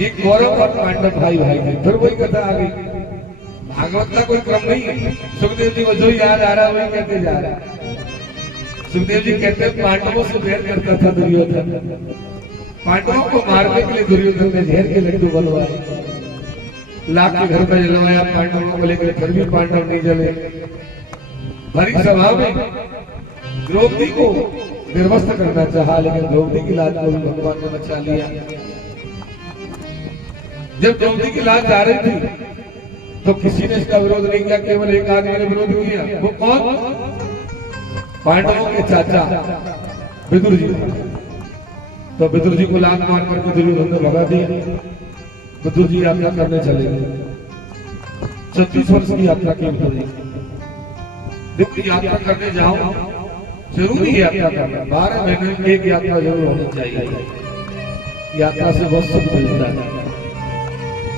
ये कौरव और पांडव भाई भाई थे, फिर वही कथा आ गई। भागवत का कोई क्रम नहीं है। सुखदेव जी को जो याद आ रहा है वही कहते जा रहा है। सुखदेव जी कहते हैं पांडवों से बैर करता था दुर्योधन, पांडवों को मारने के लिए दुर्योधन ने जहर के लड्डू बनवाए, लाख के घर में जलवाया पांडवों को लेकर, फिर भी पांडव नहीं जले। भरी सभा में द्रौपदी को निर्वस्त्र करना चाहा, लेकिन द्रौपदी की लाज को भी भगवान ने बचा लिया। जब द्रौपदी की लाज जा रही थी तो किसी ने इसका विरोध नहीं किया, केवल एक आदमी ने विरोध किया। वो कौन? पांडवों के चाचा विदुर जी। तो विदुर जी को लात मार करके दुर्योधन ने भगा दिया। विदुर जी यात्रा करने चले गए, 36 वर्ष की यात्रा की उन्होंने। देखो यात्रा करने जाओ जरूरी है यात्रा करना, 12 महीने में एक यात्रा जरूर होनी चाहिए। यात्रा से बहुत सुख मिलता है।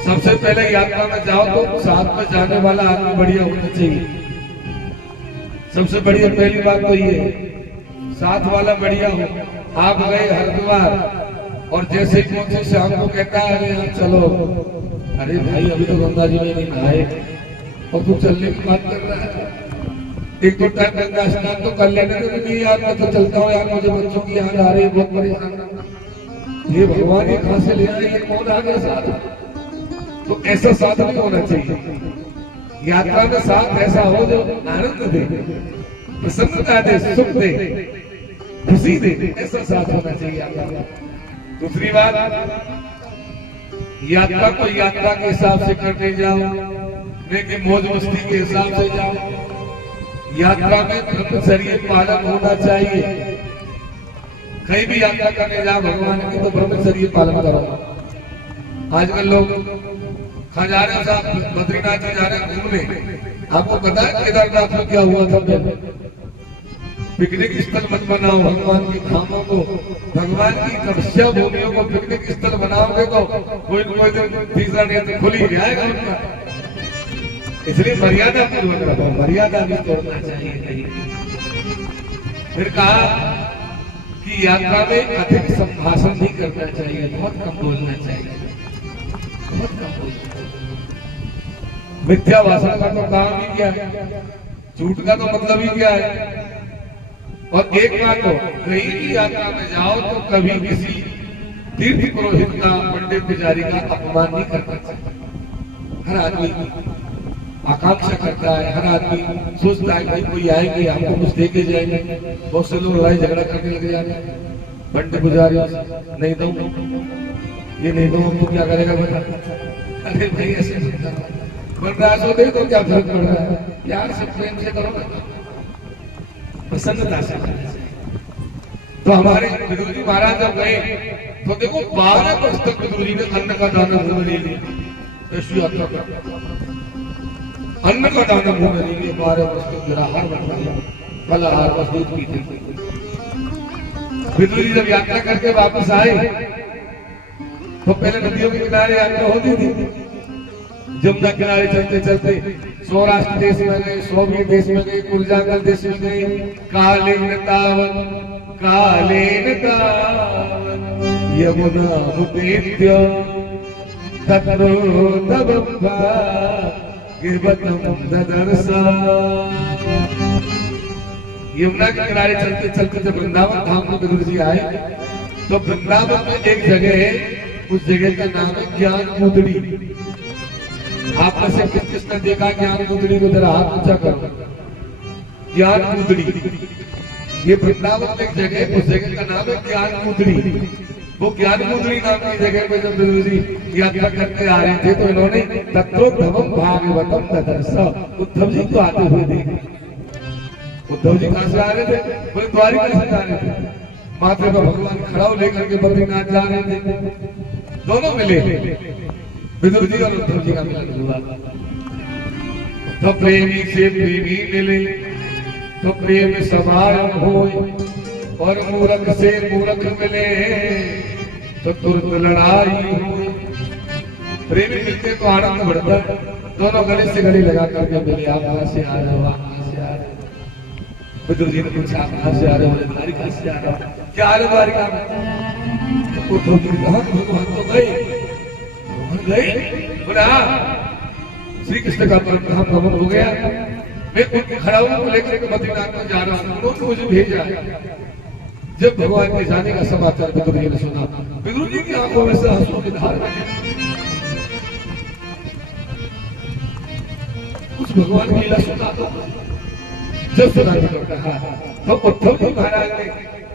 सबसे पहले यात्रा में जाओ तो साथ में जाने वाला आदमी बढ़िया होना चाहिए। सबसे बढ़िया पहली बात तो ये साथ वाला बढ़िया हो। आप गए हरिद्वार और जैसे ही पहुंचे शाम को कहता है अरे यहाँ चलो, अरे भाई अभी तो गंगा जी में नहीं नहाए और तू चलने की बात कर रहा है। एक दो टाइम गंगा स्नान तो कर लेने दो। नहीं यार मैं तो चलता हूँ यार, मुझे बच्चों की याद आ रही है, बहुत परेशान। ये भगवान ये कहां से ले आए, ये कौन आ गया साथ? तो ऐसा साथ नहीं होना चाहिए। यात्रा में साथ ऐसा हो जो आनंद दे, प्रसन्नता दे, सुख दे, खुशी दे, ऐसा साथ होना चाहिए यात्रा में। दूसरी बात, यात्रा को यात्रा के हिसाब से करने जाओ, लेकिन मौज मस्ती के हिसाब से जाओ। यात्रा में ब्रह्मचर्य पालन होना चाहिए। कहीं भी यात्रा करने जाओ भगवान की तो ब्रह्मचर्य पालन करो। आजकल लोग खा जा रहे हैं, साहब बद्रीनाथ जी जा रहे हैं घूमने, आपको पता है केदारनाथ में क्या हुआ था? पिकनिक स्थल मत बनाओ भगवान की धामों को, भगवान की तपस्या भूमियों को पिकनिक स्थल बनाओगे तो कोई न कोई दिन तीसरा नेत्र खुल ही जाएगा उनका। इसलिए मर्यादा पूर्वक रखो, मर्यादा भी तोड़ना चाहिए नहीं। फिर कहा कि यात्रा में अधिक संभाषण नहीं करना चाहिए, बहुत कम बोलना चाहिए, बहुत कम बोलना चाहिए। मिथ्या भाषण का तो काम ही क्या है, झूठ का तो मतलब ही क्या है। और एक बात हो, कहीं भी यात्रा में जाओ तो कभी किसी तीर्थ पुरोहित का, पंडित पुजारी का अपमान नहीं करना चाहिए। हर आदमी आकांक्षा करता है, हर आदमी सोचता है भाई कोई आएंगे हमको कुछ दे के जाएंगे। बहुत से लोग लड़ाई झगड़ा करने लग जाते हैं पंडित पुजारी, नहीं दो ये नहीं दो तो क्या करेगा बता। अरे भाई ऐसे बनराज दे तो क्या फर्क पड़ रहा है, प्यार से प्रेम से करो, प्रसन्नता से। तो हमारे विदुर जी महाराज जब गए तो देखो 12 वर्ष तक विदुर जी ने अन्न का दाना भून नहीं लिया। ऐसी यात्रा का अन्न का दाना भून नहीं लिया, 12 वर्ष तक निराहार बैठा लिया, फलाहार बस दूध पीते। विदुर जी जब यात्रा करके वापस आए तो पहले नदियों के किनारे यात्रा होती थी। जमुना किनारे चलते चलते सौराष्ट्र देश में गए, सोवियत देश में गए, कुरजांगल देश में गए। कालेन तावन यमुनामुपेत्य तत्रोदबम्भा गिरवतम ददर्श। यमुना के किनारे चलते चलते जब वृंदावन धाम में विदुर जी आए तो वृंदावन में एक जगह है, उस जगह का नाम है ज्ञान कूदड़ी। आप में से किस किसने देखा ज्ञान कूदड़ी को? जरा हाथ ऊंचा करो। ज्ञान कूदड़ी ये वृंदावन में एक जगह, उस जगह का नाम है ज्ञान कूदड़ी। वो ज्ञान कूदड़ी नाम की जगह पे जब विदुर जी यात्रा करते आ रहे थे तो इन्होंने तत्रोद्धवम भागवतम ददर्श, उद्धव जी को आते हुए देखा। उद्धव जी कहां से आ रहे थे? बोले द्वारिका से जा रहे थे। माथे पर भगवान खड़ाऊ लेकर के बद्रीनाथ जा रहे थे। दोनों मिले, विदुर जी और उद्धव जी का मिलन हुआ। तो प्रेमी से प्रेमी मिले तो प्रेम समारंभ होए, और मूर्ख से मूर्ख मिले तो तुरंत लड़ाई हुई। प्रेमी मिलते तो आनंद बढ़ता, दोनों गले से गले लगा करके मिले। आप कहां से आ रहे हो? आप कहां से आ रहे हो? विदुर जी ने पूछा आप कहां से आ रहे हो? द्वारिका से आ रहा हूं। क्या हाल है द्वारिका में? उद्धव जी ने कहा भगवान तो गए बोला श्री कृष्ण का परम भ्रमण हो गया, मैं उनके खड़ाऊ को लेकर के बद्रीनाथ में जा रहा हूँ, उन्होंने मुझे भेजा। जब भगवान के जाने का समाचार विदुर जी ने सुना, विदुर जी की आंखों में से आंसू की धार बहे। कुछ भगवान की लीला सुना दो। जब सुनाने को कहा तो उद्धव जी महाराज ने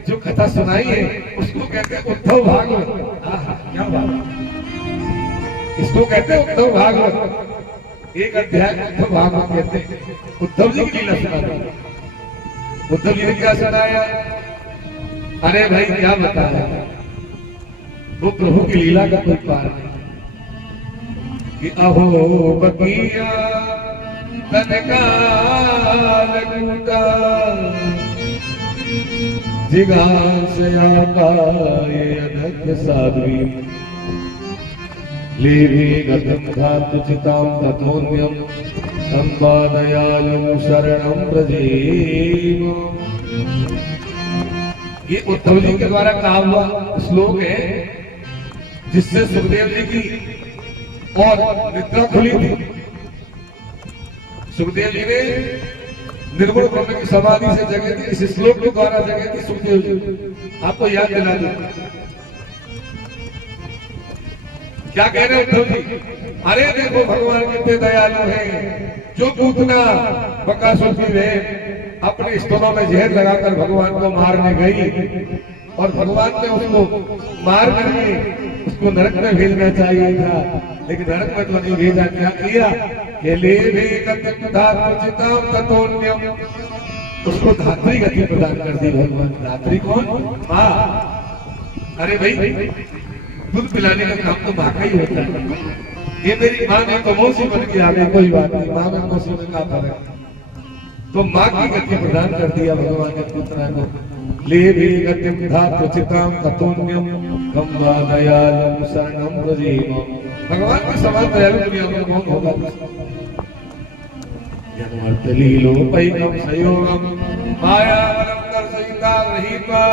जो कथा सुनाई है उसको कहते हैं उद्धव भागवत। क्या बात, इसको कहते हैं उद्धव भागवत। एक अध्याय उद्धव भागवत कहते हैं। उद्धव जी की लीला सुना दो। उद्धव जी ने क्या सुनाया? अरे भाई क्या बताया, वो प्रभु की लीला का कोई पार नहीं कि अहो बकिया तनकाल कूटा जिगांस आकाये अनघ साध्वी लेवी गतम धातु चिताम तथोन्यम संवादयालुम शरणम प्रजीव। ये उद्धव जी के द्वारा कहा हुआ श्लोक है, जिससे सुखदेव जी की और निद्रा खुली थी। सुखदेव जी ने निर्गुण ब्रह्म की समाधि से जगह थी, इस श्लोक के द्वारा जगह थी सुखदेव जी। आपको याद दिला दूं, क्या कह रहे उद्धव जी? अरे देखो भगवान कितने दयालु हैं। जो पूतना बकासुर की बहन अपने स्तनों में जहर लगाकर भगवान को मारने गई और भगवान ने उसको मार करके उसको नरक में भेजना चाहिए था, लेकिन नरक में तो नहीं भेजा। क्या किया? उसको धात्री गति प्रदान कर दी भगवान। धात्री कौन? माँ। अरे भाई दूध पिलाने का काम तो माँ का ही होता है। ये मेरी माँ ने तो मौसी बन के आ गई, कोई बात नहीं, माँ में मौसी में क्या फर्क। तो माँ की गति प्रदान कर दिया भगवान ने पुत्र को। ले भी गतिम धातु चिताम ततोन्यम गंगा दयालम शरणम ब्रजेम। भगवान के समान दयालु दुनिया में कौन होगा? लीलो पैगम संयोगम माया वरम दर्शयिता रहित्वा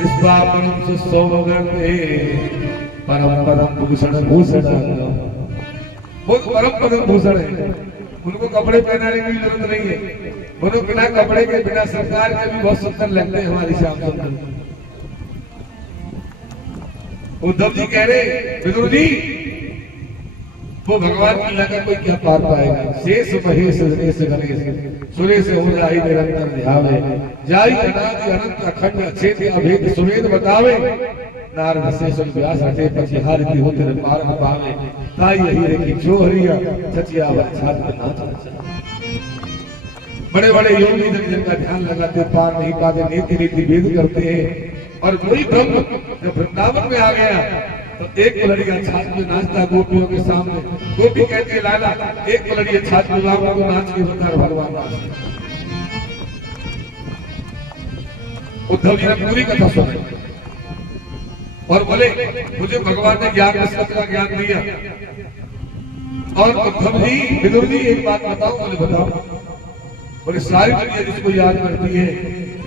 विश्वापरम सुसौमगर्ते परम परम भूषण भूषणांगम। वो परम परम भूषण है, उनको कपड़े पहनाने की जरूरत नहीं है। वो लोग बिना कपड़े के बिना सरकार के भी बहुत सुंदर लगते हैं हमारी श्याम सुंदर। उद्धव जी कह रहे विदुर जी वो भगवान की लगा कोई क्या पार पाएगा। शेष महेश गणेश गणेश सुरेश हो जाई निरंतर ध्यावे जाई अनादि अनंत अखंड अछेद अभेद सुवेद बतावे नारद शेष व्यास हटे पछी हारती होते रे पार न पावे ताई यही रे की जो हरिया सचिया छात में नाच। बड़े बड़े योगी जन जिनका ध्यान लगाते पार नहीं पाते, नीति नीति भेद करते हैं। और वही ब्रह्म जब वृंदावन में आ गया तो एक लड़िया छाछ में नाचता गोपियों के सामने। गोपी कहती है लाला एक लड़िया छाछ में को नाच के बता भगवान नाचते। उद्धव जी ने पूरी कथा सुनी और बोले मुझे भगवान ने ज्ञान का ज्ञान दिया। और उद्धव जी विदुर जी एक बात बताओ। बोले बताओ। बोले सारी दुनिया जिसको याद करती है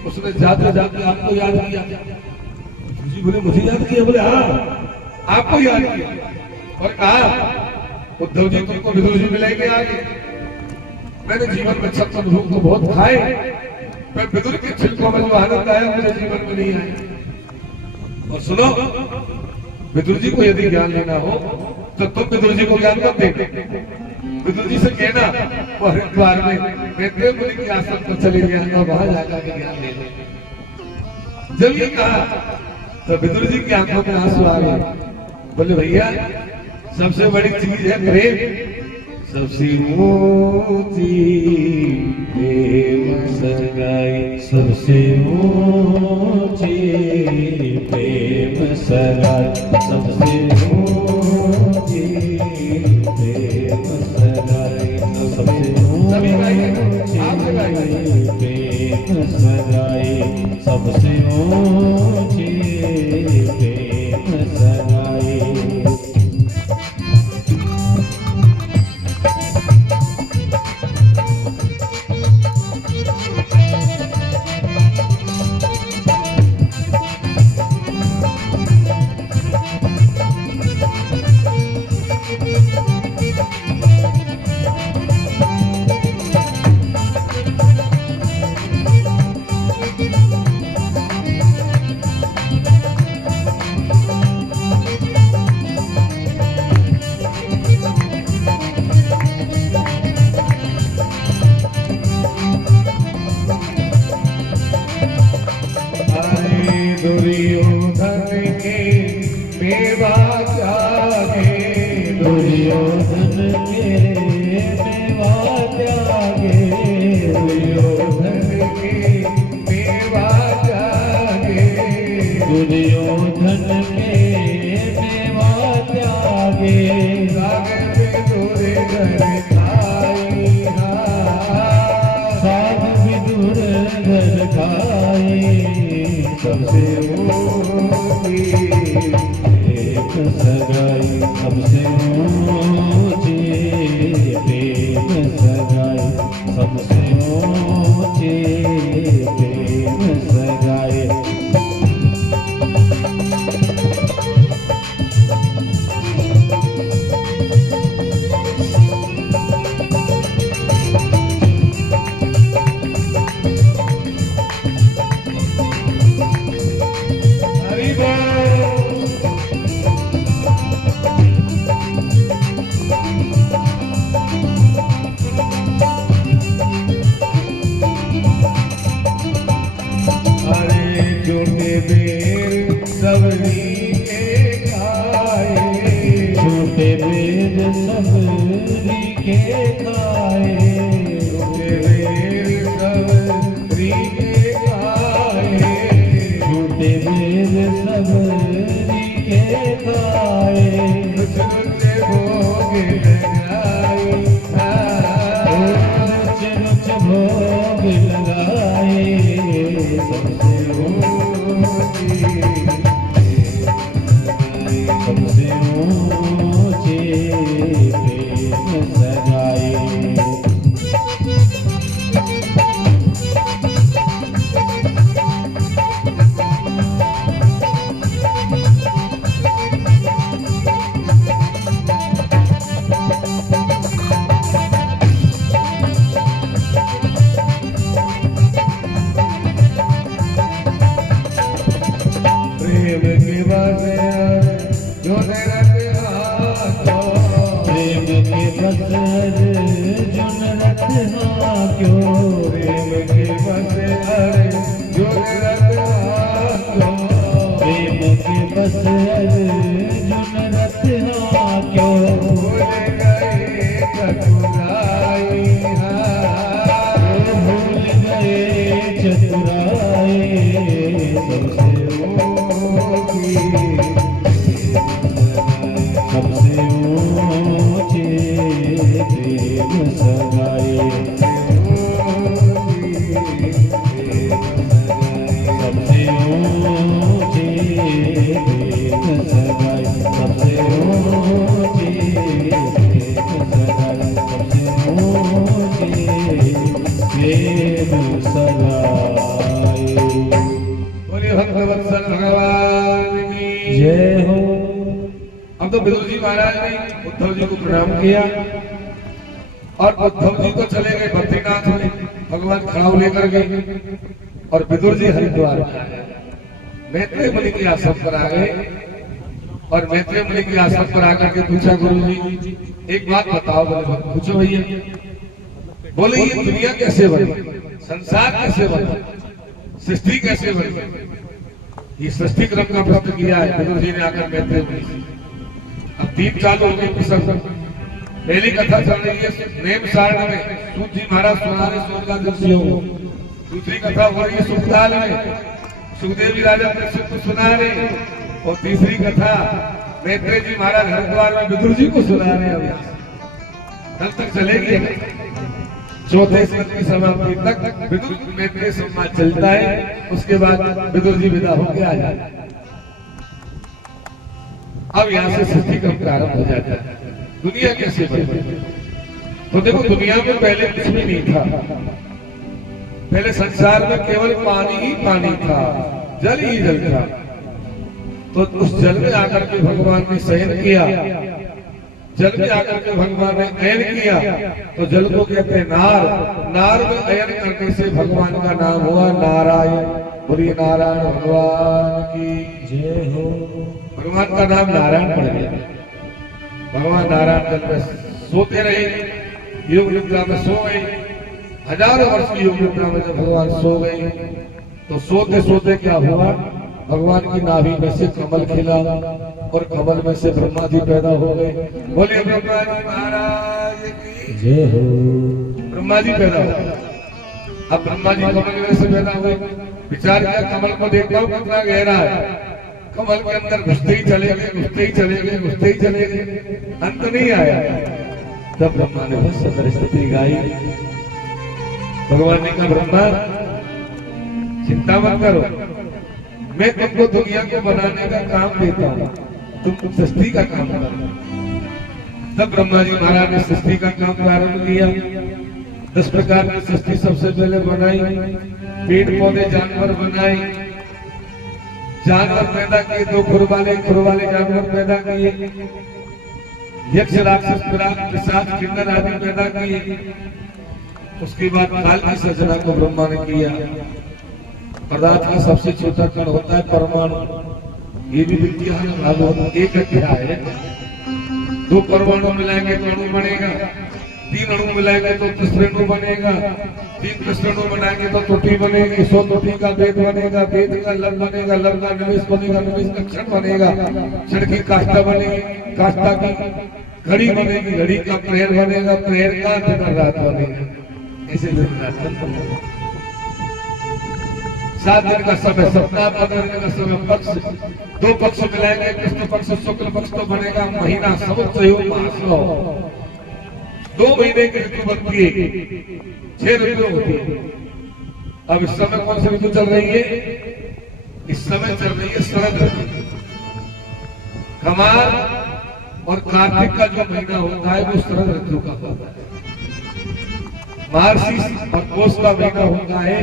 उसने जाते जाते आपको याद किया। जी बोले मुझे याद किया? बोले हाँ आपको याद किया। और कहा उद्धव जी तुमको विदुर जी मिलेंगे आगे। मैंने जीवन में छप्पन भोग तो बहुत खाए, पर विदुर के छिलकों में जो आनंद आया मुझे जीवन में नहीं आया। और सुनो विदुर जी को यदि ज्ञान लेना हो तो तुम विदुर जी को ज्ञान मत देना। विदुर जी से कहना वो हरिद्वार में मैत्रेय मुनि के आश्रम पर चले गए और वहां जाकर के ज्ञान ले लें। जब ये कहा तो विदुर जी की आंखों में आंसू आ गए। बोले भैया सबसे बड़ी चीज है प्रेम, सबसे ऊंची प्रेम सगाई, सबसे ऊंची प्रेम सगाई, सबसे ऊंची प्रेम सगाई, सबसे ऊंची प्रेम सगाई, सबसे ऊंची प्रेम सगाई। दुर्योधन के मेवा त्यागे, दुर्योधन के मेवा त्यागे, दुर्योधन के मेवा त्यागे, दुर्योधन के मेवा त्यागे, सागे पे तोरे घर खाई साग विदुर घर खाई, सबसे ऊंची प्रेम सगाई, सबसे ऊंची प्रेम सगाई, सबसे ऊंची प्रेम सगाई। जो रत हाक्यो प्रेम के बस अर्जुन रथ हाक्यो प्रेम के बस अर्जुन रत हाक्यो प्रेम के बस अर्जुन रथ हाक्यो भूल गए चतुराई भूल गए चतुराई सबसे ऊंची सबसे ऊंची प्रेम सगाई सबसे ऊंची प्रेम सगाई सबसे ऊंची प्रेम सगाई सबसे ऊंची प्रेम सगाई। बोलिए भक्तवत्सल भगवान की जय हो। अब तो विदुर जी महाराज ने उद्धव जी को प्रणाम किया और उद्धव जी तो चले गए बद्रीनाथ में, भगवान खड़ाऊ लेकर गए और विदुर जी हरिद्वार में आए। मैत्रेय मुनि के आश्रम पर आ गए और मैत्रेय मुनि के आश्रम पर आकर के पूछा, गुरु जी एक बात बताओ। बोले पूछो भैया। बोले ये दुनिया कैसे बनी, संसार कैसे बना, सृष्टि कैसे बनी? ये सृष्टि क्रम का प्रश्न किया है विदुर जी ने आकर मैत्रेय मुनि से। अब 3 चालू हो गई पुस्तक। पहली कथा चल रही है नेम सारण में, सूत जी महाराज सुना रहे स्वर्गादृश्य हो। दूसरी कथा हो रही है सुखदाल में, सुखदेव जी राजा परीक्षित को सुना रहे। और तीसरी कथा मैत्रेय जी महाराज हरिद्वार में विदुर जी को सुना रहे। अब कल तक चलेगी। चौथे स्कंद की समाप्ति तक विदुर मैत्रेय संवाद चलता है। उसके बाद विदुर जी विदा होकर आ जाते हैं। अब यहाँ से सृष्टि क्रम प्रारंभ हो जाता है। दुनिया कैसे बनी? तो देखो दुनिया में पहले कुछ भी नहीं था। पहले संसार में केवल पानी ही पानी था, जल ही जल था। तो उस जल में आकर के भगवान ने शयन किया, जल में आकर के भगवान ने अयन किया। तो जल को कहते हैं नार। नार में अयन करने से भगवान का नाम हुआ नारायण। बोलिए नारायण भगवान की जय हो। भगवान का नाम नारायण पड़ गया। भगवान नारायण जल में सोते रहे, योग निद्रा में सो गए। हजारों वर्ष की योग निद्रा में जब भगवान सो गए तो सोते सोते क्या हुआ, भगवान की नाभि में से कमल खिला और कमल में से ब्रह्मा जी पैदा हो गए। बोलिए ब्रह्मा जी महाराज की जय हो। ब्रह्मा जी पैदा हो। अब ब्रह्मा जी कमल में से पैदा हुए। विचार किया कमल को देखता हूँ कितना गहरा है। कमल के अंदर घुसते ही चले गए, घुसते ही चले गए, घुसते ही चले गए, अंत नहीं आया। तब ब्रह्मा ने बस सदर स्थिति गाई। भगवान ने कहा ब्रह्मा चिंता मत करो, मैं तुमको दुनिया को बनाने का काम देता हूँ, तुम सृष्टि का काम करो। तब ब्रह्मा जी महाराज ने सृष्टि का काम प्रारंभ किया। 10 प्रकार की सृष्टि सबसे पहले बनाई। पेड़ पौधे जानवर बनाए, जानवर पैदा किए, 2 खुर वाले जानवर पैदा किए। यक्ष राक्षस पिशाच किन्नर आदि पैदा किए। उसके बाद काल की सृजना को ब्रह्मा ने किया। पदार्थ का सबसे छोटा कण होता है परमाणु। ये भी विज्ञान भागवत एक अध्याय है। 2 परमाणु मिलाएंगे तो अणु बनेगा, 3 अणु मिलाएंगे तो त्रिश्रेणु बनेगा, 3 त्रिश्रेणु बनाएंगे तो त्रुटि बनेगी, 100 त्रुटि का वेद बनेगा, वेद का लब बनेगा, लब का निवेश बनेगा, निवेश का क्षण बनेगा, क्षण की काष्ठा बनेगी, काष्ठा की घड़ी बनेगी, घड़ी का प्रहर बनेगा, प्रहर का दिन रात बनेगा। ऐसे दिन रात 7 दिन का समय सप्ताह, 15 दिन का समय पक्ष, 2 पक्ष मिलाएंगे कृष्ण पक्ष शुक्ल पक्ष तो बनेगा महीना, समुद्र योग मासो। 2 महीने की ऋतु बनती है, 6 ऋतु होती है। अब इस समय कौन सी ऋतु चल रही है? इस समय चल रही है शरद ऋतु। कमार और कार्तिक का जो महीना होता है वो शरद ऋतु का होता है। मार्गशीर्ष और पौष का महीना होता है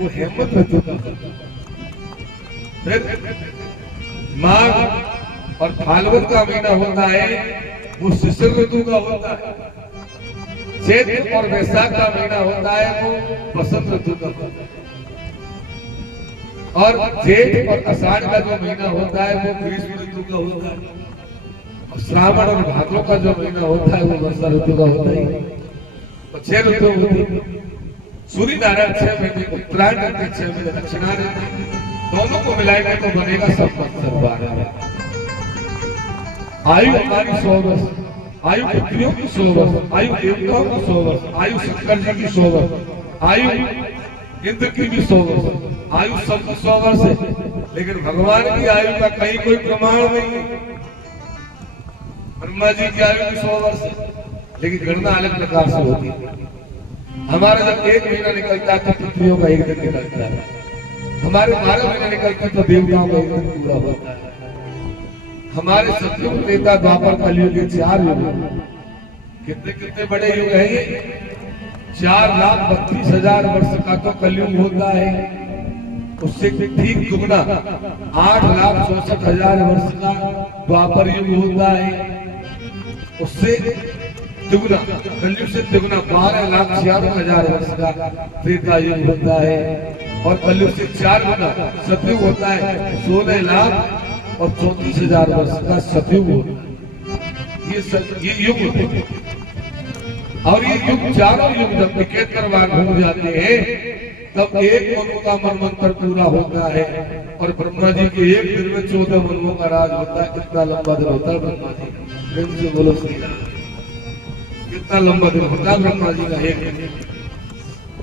वो हेमंत ऋतु का होता है। फिर माघ और फाल्गुन का महीना होता है वो शिशिर ऋतु का होता है। चैत्र और वैशाख का महीना होता है वो बसंत ऋतु का होता है। और जेठ और आषाढ़ का जो महीना होता है वो ग्रीष्म ऋतु का होता है। और श्रावण और भादों का जो महीना होता है वो वर्षा ऋतु का होता ही। तो 6 ऋतु होती, सूर्य नारायण 6 महीने, उत्तरायण रहते 6 महीने, दक्षिणायन रहते, दोनों को मिलाएंगे तो बनेगा संवत्सर 12। आयु हमारी 100 वर्ष, आयु पितरियों की 100 वर्ष, आयु देवताओं की 100 वर्ष, आयु शंकर जी की 100 वर्ष, आयु इंद्र की भी 100 वर्ष, आयु सबकी 100 वर्ष है। लेकिन भगवान की आयु का कहीं कोई प्रमाण नहीं है। ब्रह्मा जी की आयु भी 100 वर्ष है, लेकिन गणना अलग प्रकार से होती है। हमारा जब 1 महीना निकलता है तो पृथ्वियों का 1 दिन निकलता है, हमारे 12 महीने निकलते हैं तो देवताओं का 1 दिन पूरा होता है। हमारे सतयुग, त्रेता, द्वापर, कलयुग के 4 युग, कितने कितने बड़े युग है ये। 4,32,000 वर्ष का तो कलयुग होता है, उससे ठीक दुगना 8,64,000 वर्ष का द्वापर युग होता है, उससे दुगना कलयुग से दुगना 12,96,000 वर्ष का त्रेता युग होता है, और कलयुग से 4 गुना सतयुग होता है, 16,34,000 वर्ष का सतयुग होता है। ये युग होते हैं। और ये युग, चारों युग जब निकेतर बार घूम जाते हैं तब एक मनु का मनमंत्र पूरा होता है। और ब्रह्मा जी के 1 दिन में 14 मनुओं का राज होता है। कितना लंबा दिन होता है ब्रह्मा जी का, प्रेम से बोलो श्री राम। कितना लंबा दिन होता है ब्रह्मा जी का 1 दिन,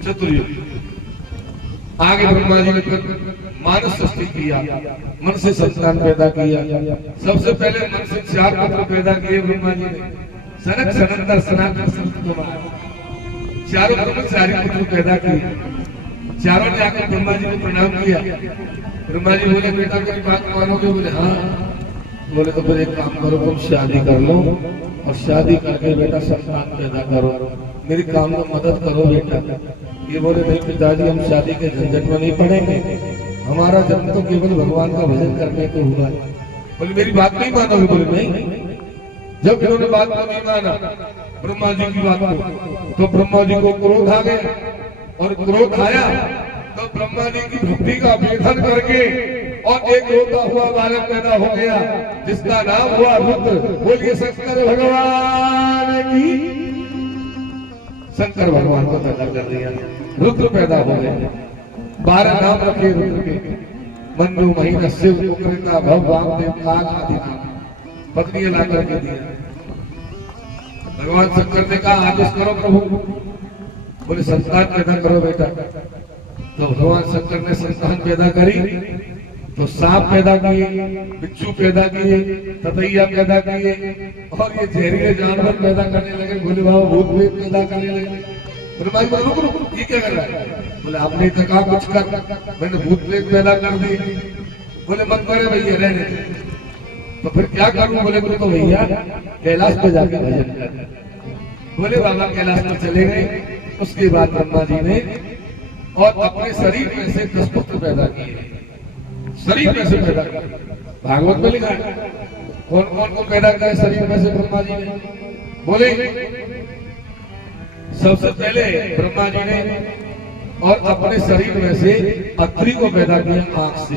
चतुर्युग। आगे ब्रह्मा जी ने फिर मानस सृष्टि किया, मन से संतान पैदा किया। सबसे पहले मन से 4 पुत्र पैदा किए ब्रह्मा जी ने, सनक, सनंदर, सनातन, संतकुमार। चारों ब्रह्मचारी पुत्र पैदा किए। चारों ने आकर ब्रह्मा जी को प्रणाम किया। ब्रह्मा जी बोले, बेटा मेरी बात मानोगे? बोले हाँ। बोले तो फिर एक काम करो, तुम शादी कर लो और शादी करके बेटा संतान पैदा करो, मेरी काम में मदद करो बेटा। ये बोले नहीं पिताजी, हम शादी के झंझट में नहीं पड़ेंगे, हमारा जन्म तो केवल भगवान का भजन करने को हुआ है। बोले मेरी बात नहीं मानोगे? बोले नहीं। जब इन्होंने बात को नहीं माना ब्रह्मा जी की बात को, तो ब्रह्मा जी को क्रोध आ गया। और क्रोध आया तो ब्रह्मा जी की भक्ति का भेदन करके और एक रोता हुआ बालक पैदा हो गया, जिसका नाम हुआ रुद्र। बोलिए शंकर भगवान की। शंकर भगवान को पैदा कर दिया, रुद्र पैदा हो गए। 12 नाम रखे रुद्र के, मनु, महीना, शिव, उग्रता, भव, वामदेव, काल आदि नाम पत्नियां ला करके दिया। भगवान शंकर ने कहा आदेश करो प्रभु। बोले संतान पैदा करो बेटा। तो भगवान शंकर ने संतान पैदा करी, तो सांप पैदा किए, बिच्छू पैदा किए, ततैया पैदा किए, और ये जहरीले जानवर पैदा करने लगे। बोले बाबा भूत प्रेत पैदा करने लगे। बोले भाई रुक रुक, ये क्या कर रहा है? बोले आपने तो कहा कुछ कर, मैंने भूत प्रेत पैदा कर दी। बोले मत करे भैया, रहने दे। तो फिर क्या करूं? बोले तो भैया कैलाश पे जाके भजन कर। बोले बाबा कैलाश पर चले गए। उसके बाद ब्रह्मा जी ने और अपने शरीर में से 10 पुत्र पैदा किए, शरीर में से पैदा किए। भागवत में लिखा है कौन कौन को पैदा किया शरीर में से ब्रह्मा जी ने। बोले सबसे पहले ब्रह्मा जी ने और अपने शरीर में से अत्रि को पैदा किया, आंख से।